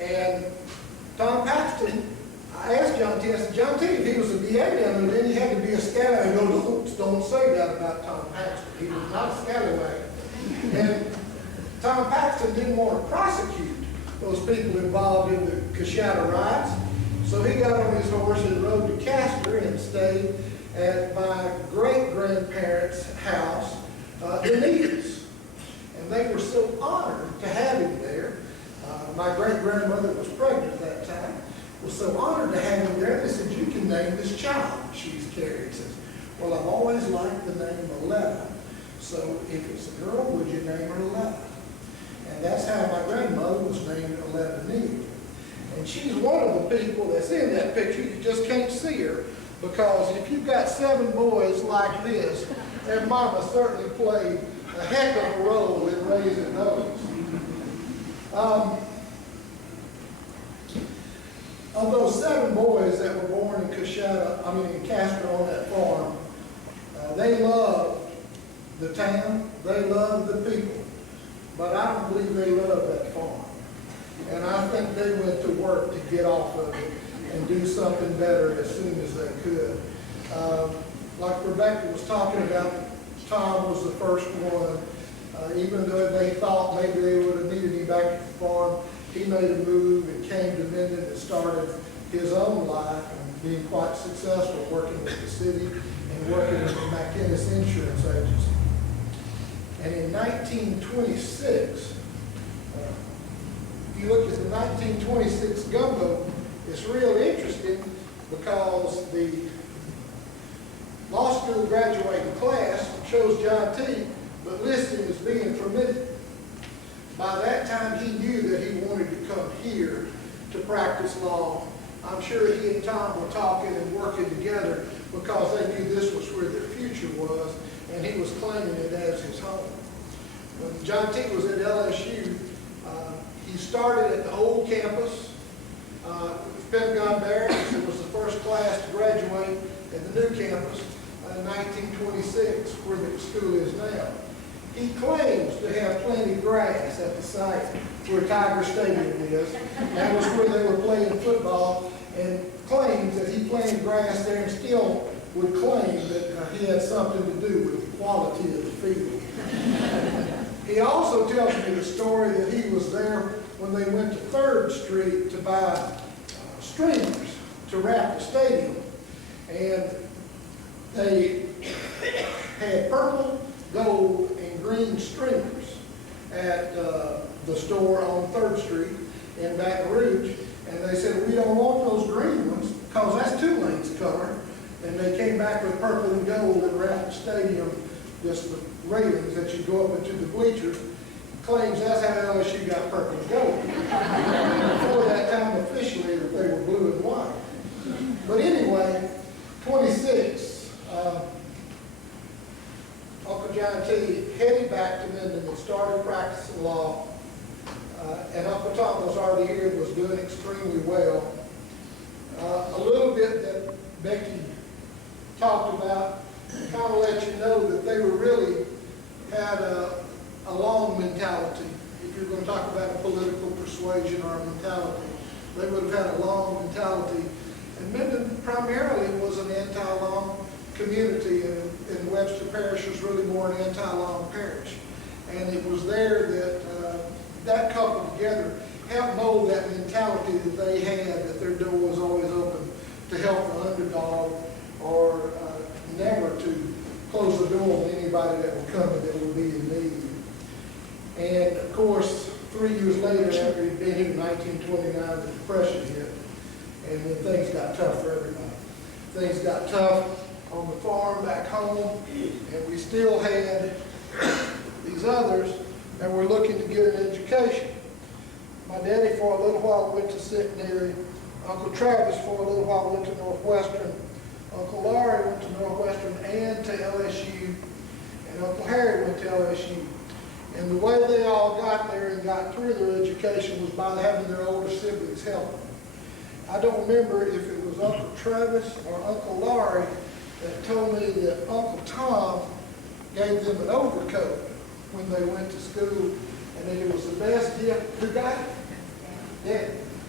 And Tom Paxton, I asked John T, I said, John T, if he was a DA down there, then he had to be a scallywag. And go, don't say that about Tom Paxton. He was not a scallywag. And Tom Paxton didn't want to prosecute those people involved in the Coshada riots. So he got on his horse and rode to Castor and stayed at my great-grandparents' house, the Needles. And they were so honored to have him there. My great-grandmother was pregnant at that time. Was so honored to have him there. They said, you can name this child she's carried. He says, well, I've always liked the name Aletta. So if it's a girl, would you name her Aletta? And that's how my grandmother was named Aletta Neal. And she's one of the people that's in that picture. You just can't see her, because if you've got 7 boys like this, their mama certainly played a heck of a role in raising those. Of those 7 boys that were born in in Castor on that farm, they loved the town, they loved the people, but I don't believe they loved that farm. And I think they went to work to get off of it and do something better as soon as they could. Like Rebecca was talking about, Tom was the first one. Even though they thought maybe they would have needed him back at the farm, he made a move and came to Minden and started his own life and being quite successful working with the city and working with the McInnes Insurance Agency. And in 1926, if you look at the 1926 gumbo, it's real interesting because the law school graduating class chose John T., but listed as being from Minden. By that time, he knew that he wanted to come here to practice law. I'm sure he and Tom were talking and working together because they knew this was where their future was, and he was claiming it as his home. When John T. was at LSU, he started at the old campus, Pentagon Barracks. It was the first class to graduate at the new campus in 1926, where the school is now. He claims to have plenty of grass at the site where Tiger Stadium is. That was where they were playing football, and claims that he planted grass there and still would claim that he had something to do with the quality of the field. He also tells me the story that he was there when they went to 3rd Street to buy streamers to wrap the stadium. And they had purple, gold, and green streamers at the store on 3rd Street in Baton Rouge. And they said, we don't want those green ones because that's Tulane's color. And they came back with purple and gold and wrapped the stadium, just the railings that you go up into the bleachers. Claims that's how LSU got purple and gold. Before that time officially that they were blue and white. But anyway, 26, Uncle John T. headed back to Minden and started practicing law. And Uncle Tom was already here and was doing extremely well. A little bit that Becky talked about kind of let you know that they were really had a long mentality. If you're going to talk about a political persuasion or a mentality, they would have had a long mentality. And Minden primarily was an anti-law community, and Webster Parish was really more an anti-law parish. And it was there that that coupled together helped mold that mentality that they had, that their door was always open to help the underdog, or never to close the door on anybody that would come and that would be in need. And of course, 3 years later, after he'd been here in 1929, the Depression hit, and then things got tough for everybody. Things got tough on the farm back home, and we still had these others that were looking to get an education. My daddy for a little while went to seminary. Uncle Travis for a little while went to Northwestern. Uncle Laurie went to Northwestern and to LSU. And Uncle Harry went to LSU. And the way they all got there and got through their education was by having their older siblings help them. I don't remember if it was Uncle Travis or Uncle Laurie that told me that Uncle Tom gave them an overcoat when they went to school, and that it was the best gift. Who got it? Dad.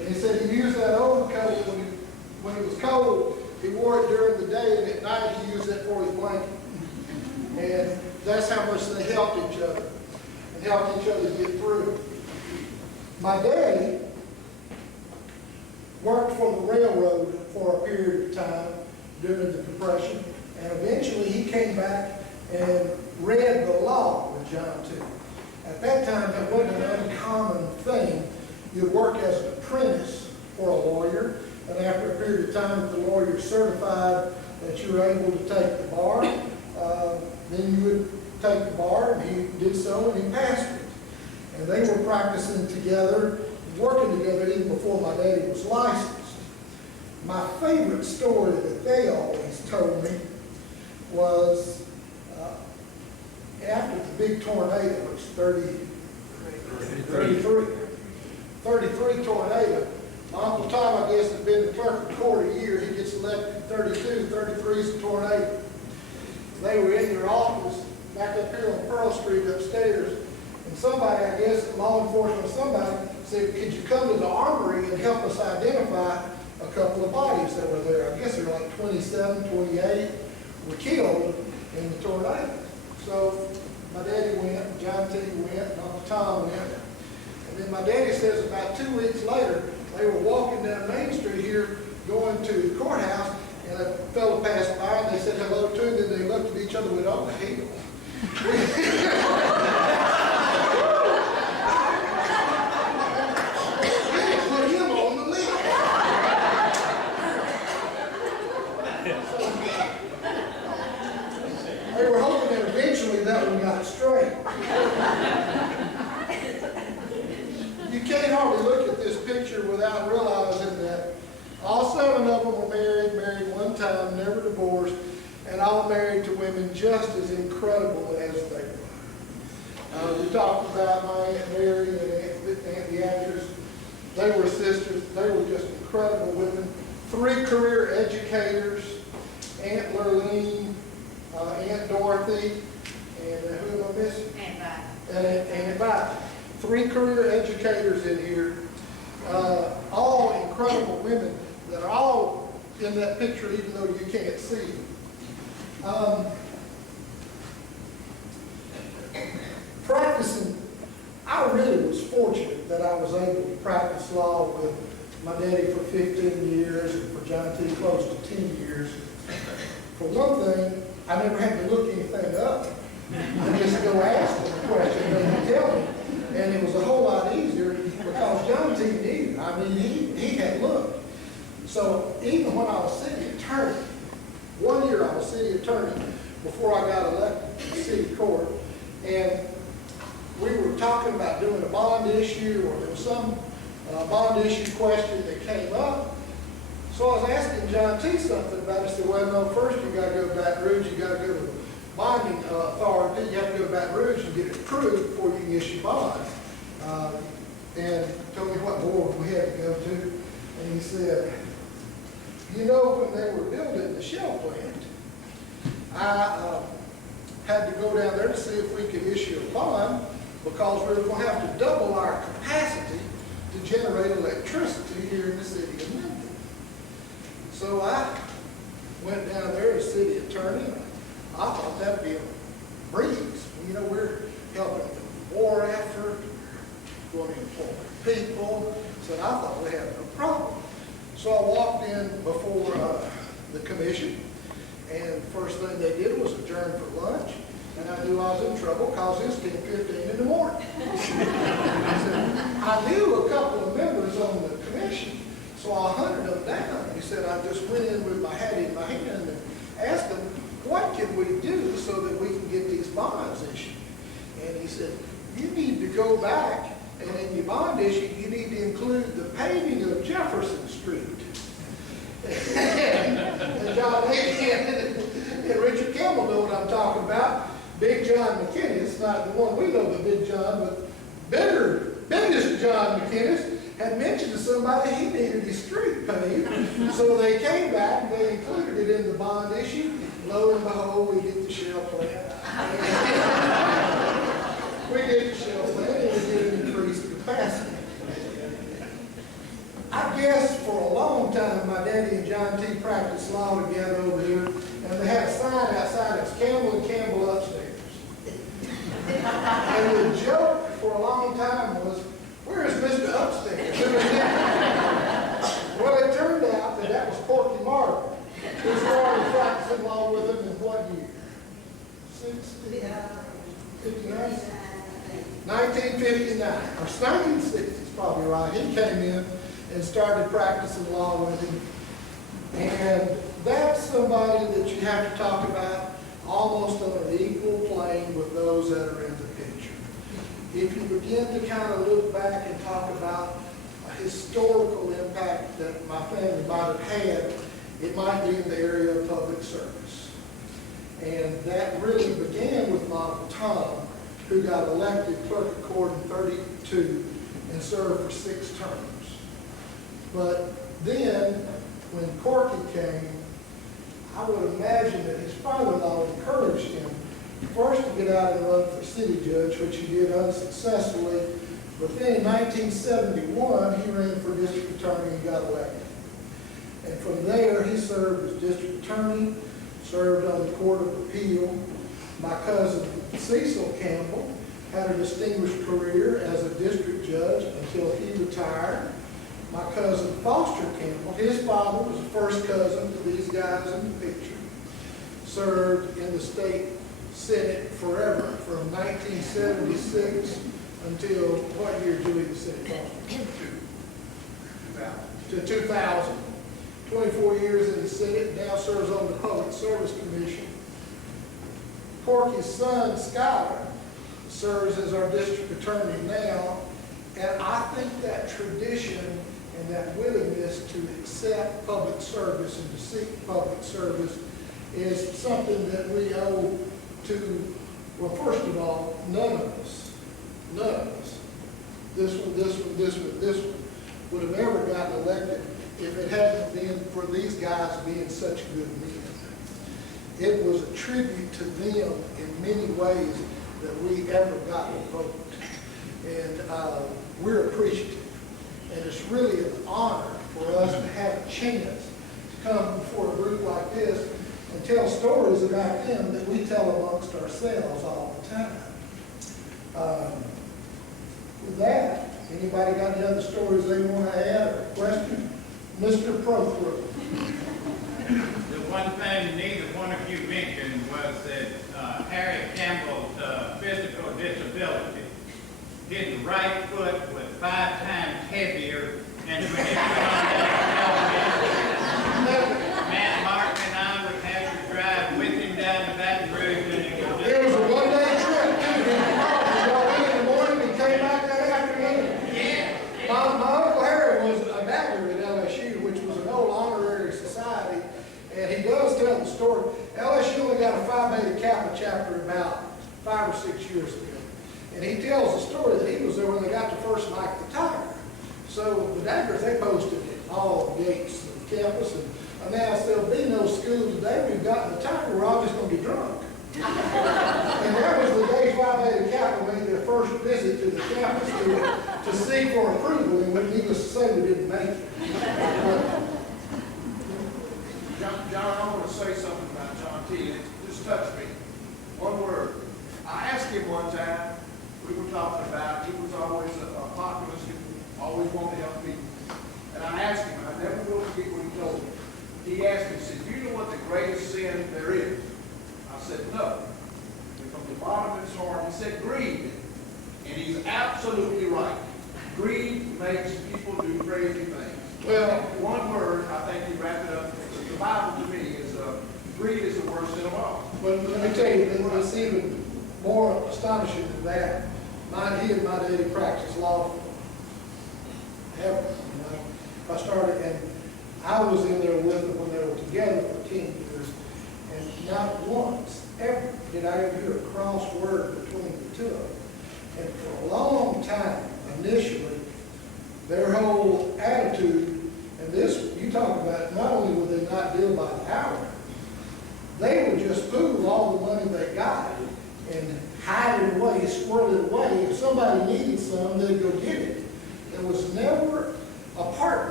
And he said he used that overcoat when it was cold. He wore it during the day, and at night he used it for his blanket. And that's how much they helped each other and helped each other get through. My daddy worked for the railroad for a period of time during the Depression, and eventually he came back and read the law with John T. At that time, that wasn't an uncommon thing. You'd work as an apprentice for a lawyer, and after a period of time that the lawyer certified that you were able to take the bar, then you would take the bar, and he did so, and he passed it. And they were practicing together, working together even before my daddy was licensed. My favorite story that they always told me was after the big tornado, it was 33 tornado. My Uncle Tom, I guess, has been the clerk of court a year. He gets elected 32, 33 is a tornado. They were in their office back up here on Pearl Street upstairs, and somebody, I guess, law enforcement, somebody said, could you come to the armory and help us identify a couple of bodies that were there? I guess there were like 27, 28 were killed in the tornado. So my daddy went, John T. went, and Uncle Tom went. And then my daddy says about 2 weeks later, they were walking down Main Street here, going to the courthouse, and a fellow passed by, and they said hello to him, and they looked at each other with, oh, hell. Put him on the list. They were hoping that eventually that one got straight. You can't hardly look at this picture without realizing that all 7 of them were married one time, never divorced, and all married to women just as incredible as they were. We talked about my Aunt Mary and Aunt Beatrice. They were sisters. They were just incredible women. 3 career educators, Aunt Lurleen, Aunt Dorothy, and who am I missing? Aunt Vi. 3 career educators in here, all incredible women that are all in that picture, even though you can't see them. Practicing, I really was fortunate that I was able to practice law with my daddy for 15 years and for John T. close to 10 years. For one thing, I never had to look anything up. I just go ask them a question and they tell me. And it was a whole lot easier because John T. knew. I mean, he had looked. So even when I was city attorney, 1 year I was city attorney before I got elected to city court, and we were talking about doing a bond issue, or there was some bond issue question that came up. So I was asking John T. something about it. I said, well, no, first you got to go to Baton Rouge, you got to go to the bonding authority, you have to go to Baton Rouge and get it approved before you can issue bonds. And told me what board we had to go to. And he said, you know, when they were building the shell plant, I had to go down there to see if we could issue a bond because we were going to have to double our capacity to generate electricity here in the city of Minden. So I went down there as city attorney. I thought that'd be a breeze. You know, we're helping the war effort, we're going to employ people. So I thought we had no problem. So I walked in before the commission, and the first thing they did was adjourn for lunch, and I knew I was in trouble because it was 10:15 in the morning. I knew a couple of members on the commission, so I hunted them down. He said, I just went in with my hat in my hand and asked them, what can we do so that we can get these bonds issued? And he said, you need to go back, and in your bond issue, you need to include the paving of Jefferson Street. And John and Richard Campbell know what I'm talking about. Big John McInnes, not the one we know, but Big John, but biggest John McInnes had mentioned to somebody he needed his street paved. So they came back, they included it in the bond issue. Lo and behold, we get the shell plant. We get the shell plant and we get an increased capacity. I guess for a long time, my daddy and John T. practiced law together over here, and they had a sign outside, it's Campbell and Campbell upstairs. And the joke for a long time was, where is Mr. Upstairs? Who is that? Well, it turned out that that was Campbell Marvin, who started practicing law with him in what year? 1959, or 1960 is probably right. He came in and started practicing law with him. And that's somebody that you have to talk about almost on an equal plane with those that are in the picture. If you begin to kind of look back and talk about a historical impact that my family might have had, it might be in the area of public service. And that really began with my Uncle Tom, who got elected clerk of court in 32 and served for 6 terms. But then, when Corky came, I would imagine that his father-in-law encouraged him first to get out and run for city judge, which he did unsuccessfully. But then in 1971, he ran for district attorney and got elected. And from there, he served as district attorney, served on the Court of Appeal. My cousin Cecil Campbell had a distinguished career as a district judge until he retired. My cousin Foster Campbell, his father was the first cousin to these guys in the picture, served in the state Senate forever from 1976 until what year did he Senate? 2000. 24 years in the Senate, now serves on the Public Service Commission. Corky's son, Skyler, serves as our district attorney now, and I think that tradition and that willingness to accept public service and to seek public service is something that we owe to, well, first of all, none of us, this one, would have ever gotten elected if it hadn't been for these guys being such good men. It was a tribute to them in many ways that we ever got a vote. And we're appreciative. And it's really an honor for us to have a chance to come before a group like this and tell stories about them that we tell amongst ourselves all the time. With that, anybody got any other stories they want to add or question? Mr. Prothrow. The one thing neither one of you mentioned was that Harry Campbell's physical disability. His right foot was 5 times heavier, and when he put on that Matt Martin and I would have to drive with him down the Baton Rouge, and it was a one-day trip, too. He got in the morning and came back that afternoon. Yeah. My Uncle Harry was a bagger at LSU, which was an old honorary society, and he does tell the story. LSU only got a Phi Beta Kappa chapter about 5 or 6 years ago. And he tells the story that he was there when they got the first Mike the Tiger. So the daggers, they posted at all the gates of the campus and announced there'll be no school today. We've gotten the Tiger. We're all just going to be drunk. And that was the day Phi Beta Kappa made their first visit to the campus to seek for approval. And needless to say, we didn't make it. John, I want to say something about John T. It just touched me. One word. I asked him one time, we were talking about, he was always a populist, he always wanted to help people. And I asked him, I never will forget what he told me. He asked me, he said, do you know what the greatest sin there is? I said, no. And from the bottom of his heart, he said, greed. And he's absolutely right. Greed makes people do crazy things. Well, one word, I think he wrapped it up. The Bible to me is, greed is the worst sin of all. But let me tell you, it's even more astonishing than that. He and my daddy practiced law forever. I started, and I was in there with them when they were together for 10 years, and not once, ever, did I ever hear a cross word between the two of them. And for a long time, initially, their whole attitude, and this, you talk about, not only would they not deal by the hour, they would just pool all the money they got and hide it away, squirrel it away. If somebody needed some, they'd go get it. There was never a partnership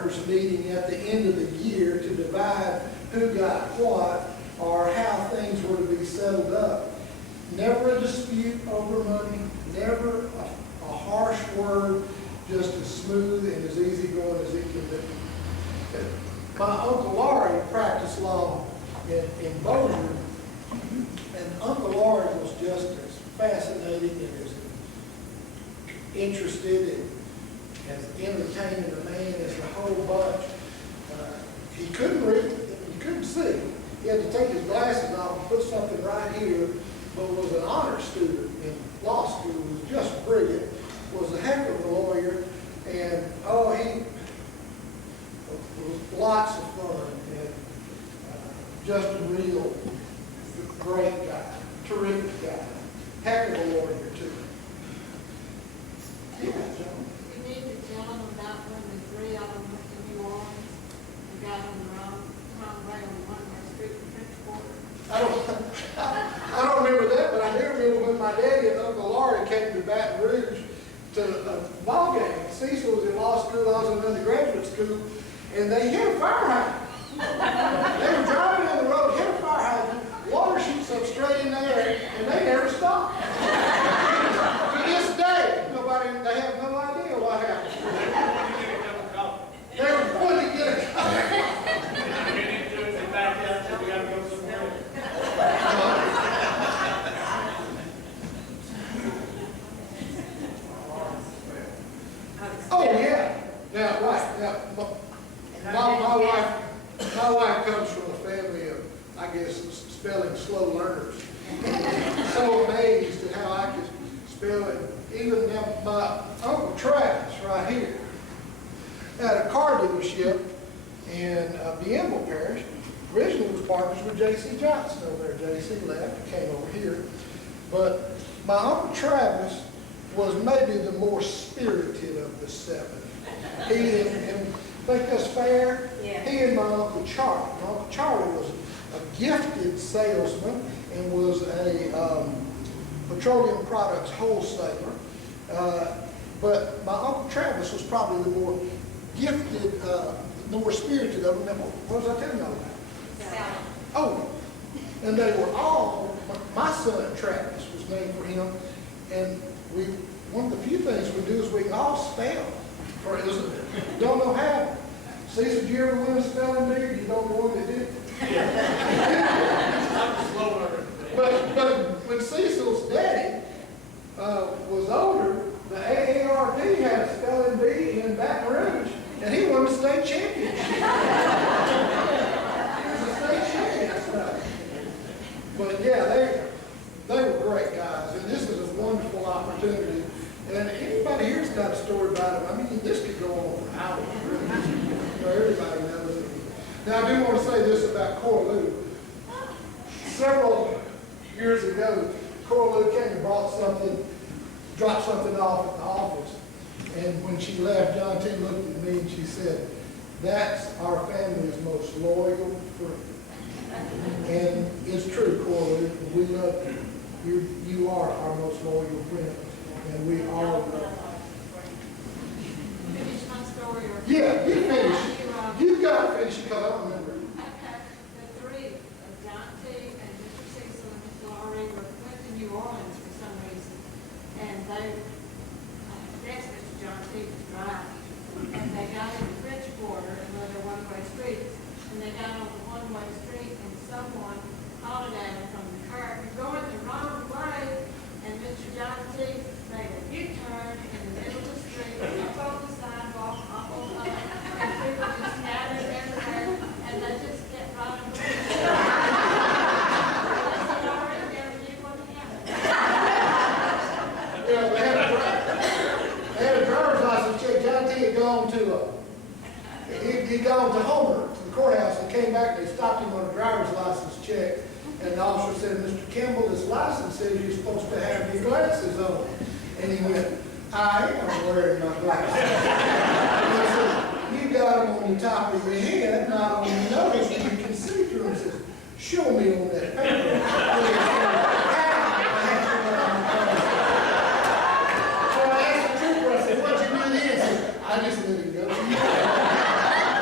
partners meeting at the end of the year to divide who got what or how things were to be settled up. Never a dispute over money, never a harsh word, just as smooth and as easygoing as it can be. My Uncle Laurie practiced law in Boulder, and Uncle Laurie was just as fascinating and as interested and as entertaining a man as the whole bunch. He couldn't read, he couldn't see. He had to take his glasses off and put something right here, but was an honor student in law school, was just brilliant, was a heck of a lawyer, and he was lots of fun, and just a real great guy, terrific guy, heck of a lawyer too. Yeah, John. You need to tell them about when the three of them went to New Orleans and got on the wrong way on one-way street in French Quarter. I don't remember that, but I do remember when my daddy and Uncle Laurie came to Baton Rouge to a ball game. Cecil was in law school, I was in undergraduate school, and they hit a fire hydrant. They were driving down the road, hit a fire hydrant, water shoots up straight in there, and they never stopped. To this day, they have no idea what happened. They were going to get a coffee. Get into it and back out, so we gotta go somewhere. Oh, yeah. Yeah, right. Yeah. My wife comes from a family of, I guess, spelling slow learners. So amazed at how I could spell it. Even now, my Uncle Travis, right here, had a car dealership in Bienville Parish. Originally was partners with J.C. Johnson over there. J.C. left and came over here. But my Uncle Travis was maybe the more spirited of the seven. He and think that's fair? Yeah. He and my Uncle Charlie. My Uncle Charlie was a gifted salesman and was a petroleum products wholesaler. But my Uncle Travis was probably the more gifted, the more spirited of them. What was I telling y'all about? Sally. Oh, and they were all, my son Travis was named for him, and one of the few things we do is we can all spell for it. Don't know how. Cecil, did you ever win a spelling bee? You don't know what they did? But when Cecil's daddy was older, the AARP had a spelling bee in Baton Rouge, and he won the state championship. He was a state champion. But yeah, they were great guys, and this is a wonderful opportunity. And anybody here's got a story about them. I mean, this could go on for hours, really. You know, everybody knows it. Now, I do want to say this about Cora Lou. Several years ago, Cora Lou came and dropped something off at the office. And when she left, John T. looked at me and she said, "That's our family's most loyal friend." And it's true, Cora Lou. We love you. You are our most loyal friend. And we all love you. Finish my story or? Yeah, you finish. You've got to finish it because I don't remember. The three, John T. and Mr. Cecil and Mr. Laurie went to New Orleans for some reason. And they, I guess Mr. John T. was driving. And they got in the French Quarter and went a one-way street. And they got on the one-way street and someone hollered at them from the car, "You're going the wrong way." And Mr. John T. made a U-turn in the middle of the street, up on the sidewalk, up on the, and people just scattered everywhere, and they just kept running. They already never knew what happened. Yeah, they had a driver's license check. John T. had gone he'd gone to Homer, to the courthouse, and came back, and they stopped him on a driver's license check. And the officer said, "Mr. Campbell, this license says you're supposed to have your glasses on." And he went, "I am wearing my glasses." And I said, "You got them on the top of your head, not on your nose, so you can see through them." He says, "Show me on that paper." So I asked the trooper, I said, "What'd you do then?" He said, "I just let him go."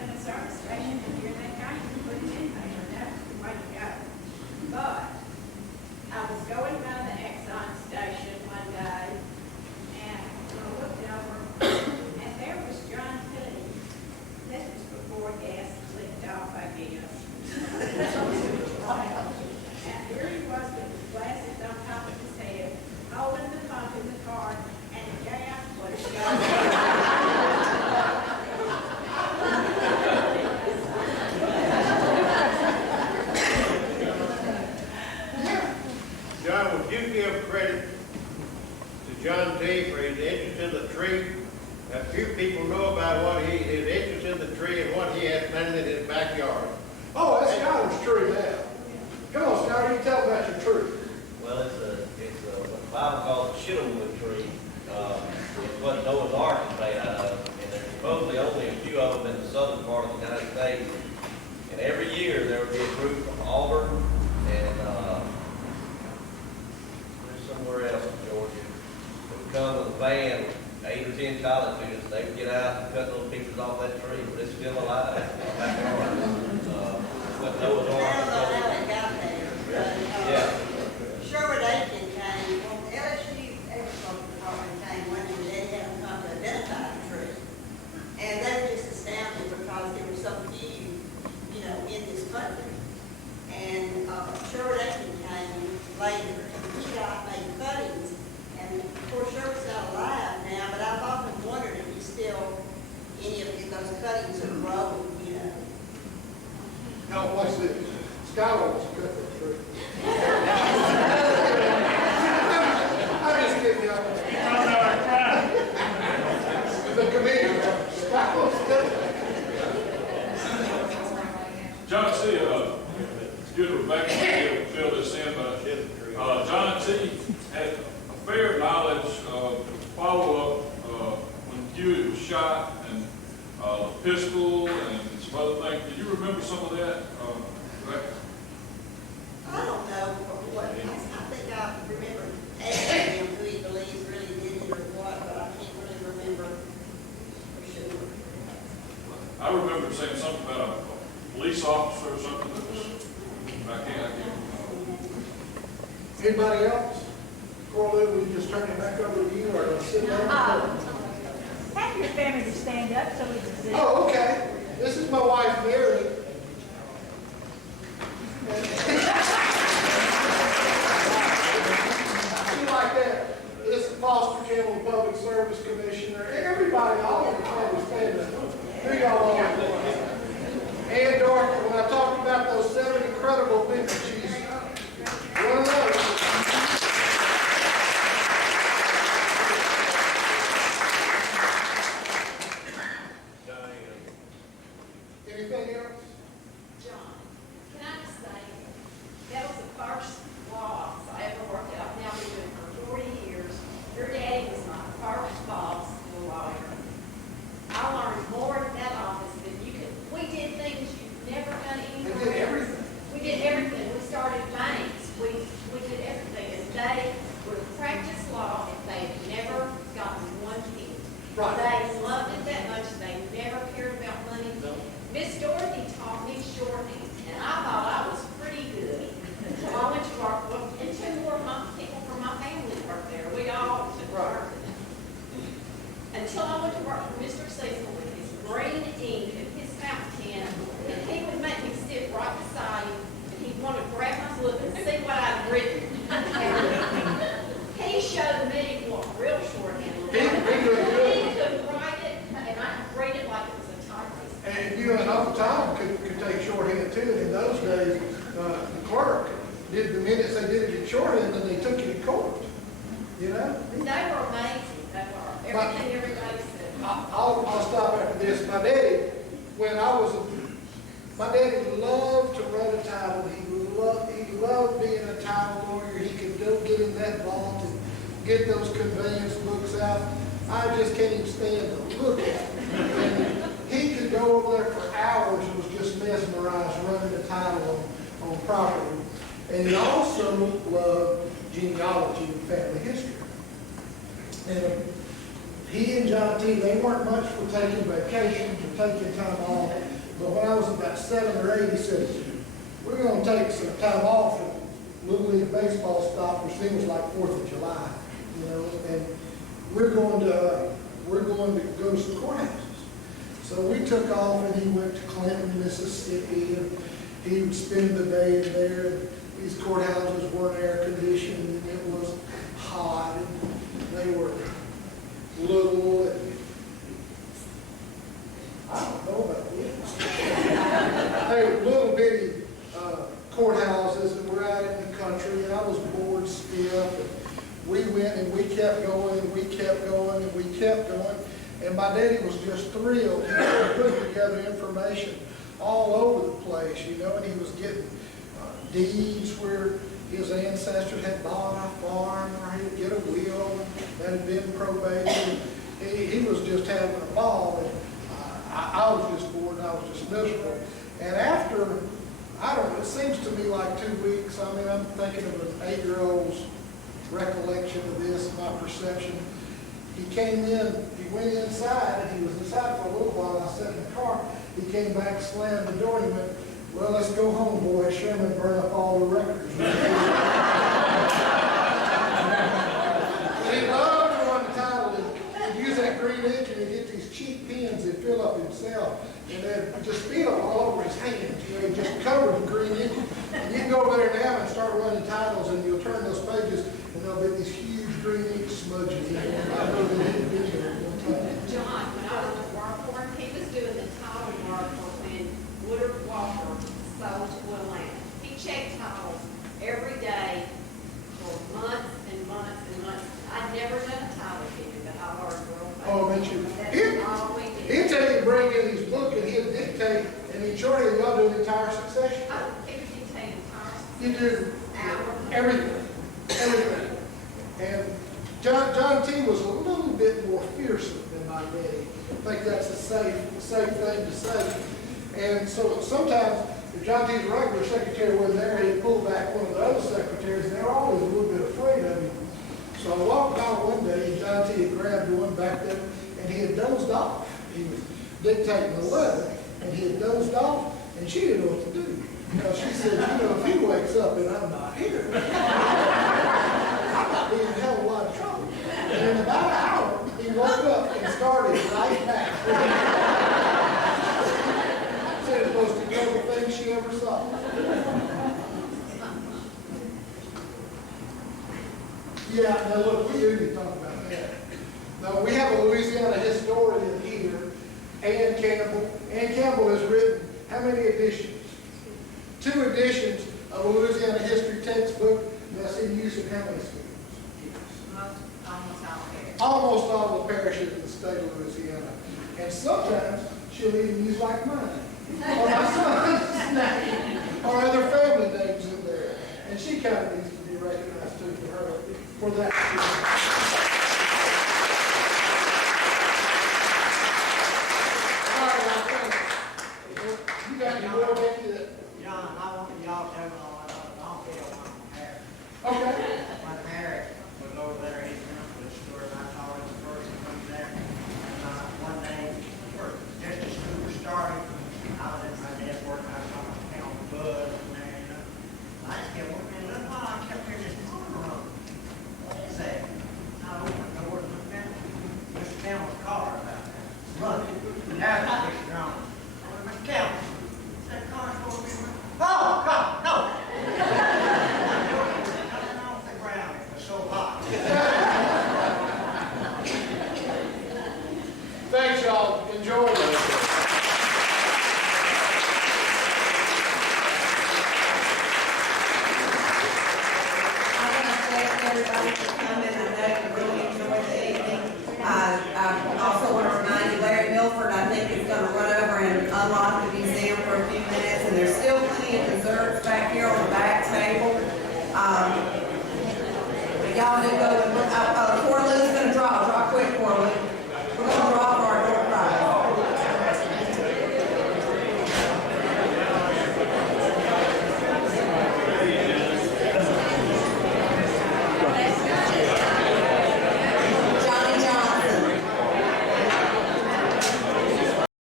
in a service station, and here they came and put it in there. That's the way to go. But I was going by the Exxon station one day, and I looked over, and there was John T. This was before gas clicked off, I guess. And here he was with his glasses on top of his head, holding the pump in the car, and the gas was shut. John, would you give credit to John T. for his interest in the tree? A few people know about his interest in the tree and what he has planted in his backyard. Oh, that's Skylar's tree now. Come on, Skylar, you tell about your tree. Well, it's what the Bible calls a shitterwood tree. It's what Noah's Ark is made out of, and there's supposedly only a few of them in the southern part of the United States. And every year there would be a group from Auburn and there's somewhere else in Georgia that would come with a van, 8 or 10 college students. They would get out and cut little pieces off that tree, but it's still alive. What Noah's Ark. I don't know how it got there, but, Yeah. Sherwood Aiken came, well, the LSU agriculture department came one year, they had them come to identify the tree. And they were just astounded because there were so few, in this country. And, Sherwood Aiken came later, and he made cuttings, and of course Sherwood's not alive now, but I've often wondered if he's still, any of those cuttings are growing, Now, watch this. Skylar was cut that tree. I'm just kidding y'all. The comedian, Skylar was cut. John T. It's good Rebecca to fill this in, but John T. had a fair knowledge of follow-up when Hewitt was shot and the pistol and some other things. Do you remember some of that, Rebecca? I don't know what, I think I remember asking him who he believes really did it or what, but I can't really remember for sure. I remember saying something about a police officer or something that was, I can't. Anybody else? Corley, will you just turn it back over to you or sit down? Have your family to stand up so we can see. Oh, okay. This is my wife, Mary. You like that? This is Foster Campbell, Public Service Commissioner. Everybody, all of the family stand up. Who y'all are? And Dorothy, when I talked about those 7 incredible women, she's one of those. Anything else? John, can I just say, that was the first boss I ever worked out. Now we've been for 40 years. Your daddy was my first boss as a lawyer. I learned more in that office than you could. We did things you've never done anywhere. We did everything. We did everything. We started banks. We did everything. And they would practice law if they had never gotten one hit. Right. They loved it that much. They never cared about money. Miss Dorothy taught me shorthand, and I thought I was pretty good. So I went to work, and 2 more people from my family worked there. We all took work. Until I went to work for Mr. Cecil with his green ink and his fountain pen, and he would make me sit right beside him, and he'd want to grab my book and see what I'd written. He showed me what real shorthand was. He could write it, and I could read it like it was a typist. And you and all the time could take shorthand too. And in those days, the clerk did the minutes they did it in shorthand, and they took it to court. You know? They were amazing. They were. Everything everybody said. I'll stop after this. My daddy loved to run a title. He loved being a title lawyer. He could go get in that vault and get those conveyance books out. I just can't even stand to look at them. And he could go over there for hours and was just mesmerized running a title on property. And he also loved genealogy and family history. And he and John T., they weren't much for taking vacations or taking time off. But when I was about 7 or 8, he said, we're going to take some time off. Little League Baseball stopped, which then was like 4th of July, you know, and we're going to go to some courthouses. So we took off and he went to Clinton, Mississippi, and he would spend the day in there. And these courthouses weren't air conditioned, and it was hot, and they were little, and I don't know about this. They were little bitty courthouses that were out in the country, and I was bored stiff. And we went and we kept going and we kept going and we kept going. And my daddy was just thrilled. He was putting together information all over the place, you know, and he was getting deeds where his ancestors had bought a farm or he'd get a will that had been probated. He was just having a ball, and I was just bored and I was just miserable. And after, I don't know, it seems to me like 2 weeks. I mean, I'm thinking of an 8-year-old's recollection of this, my perception. He came in, he went inside, and he was inside for a little while. I sat in the car. He came back, slammed the door, and he went, well, let's go home, boy. Sherman burned up all the records. And he loved to run the title and use that green ink, and he'd get these cheap pens and fill up himself. And then just spill all over his hands. You know, he just covered in green ink. And you can go over there now and start running titles, and you'll turn those pages, and there'll be these huge green ink smudges. I know that he did it one time. John, when I was at work for him, he was doing the title work for when Woodard Walker sold to Will Land. He checked titles every day for months and months and months. I'd never done a title figure, but I learned real fast. Oh, I bet you. That's all we did. He'd tell you to bring in his book, and he'd dictate, and he'd shortly y'all do the entire succession. Oh, he would dictate entire. You do everything, everything. And John T. was a little bit more fearsome than my daddy. I think that's a safe thing to say. And so sometimes, if John T.'s regular secretary wasn't there, he'd pull back one of the other secretaries, and they were always a little bit afraid of him. So I walked out one day, and John T. had grabbed one back there, and he had dozed off. He was dictating a letter, and he had dozed off, and she didn't know what to do. Because she said, you know, if he wakes up and I'm not here, I might be in a hell of a lot of trouble. And in about an hour, he woke up and started right back. Said it was the most incredible thing she ever saw. Yeah, now look, we do need to talk about that. Now, we have a Louisiana historian here, Ann Campbell. Ann Campbell has written how many editions? 2 editions of a Louisiana history textbook that's in use in how many schools? Almost all the parishes in the state of Louisiana. And sometimes she'll even use like my name, or my son's name, or other family names in there. And she kind of needs to be recognized too for that. All right, you got any more, Becky? John, I want y'all to know I'll feel one Okay. When Harry was over there, he went to the store, and I saw him first come there. And one day, just as school was starting, I was at my desk working, I saw him count blood.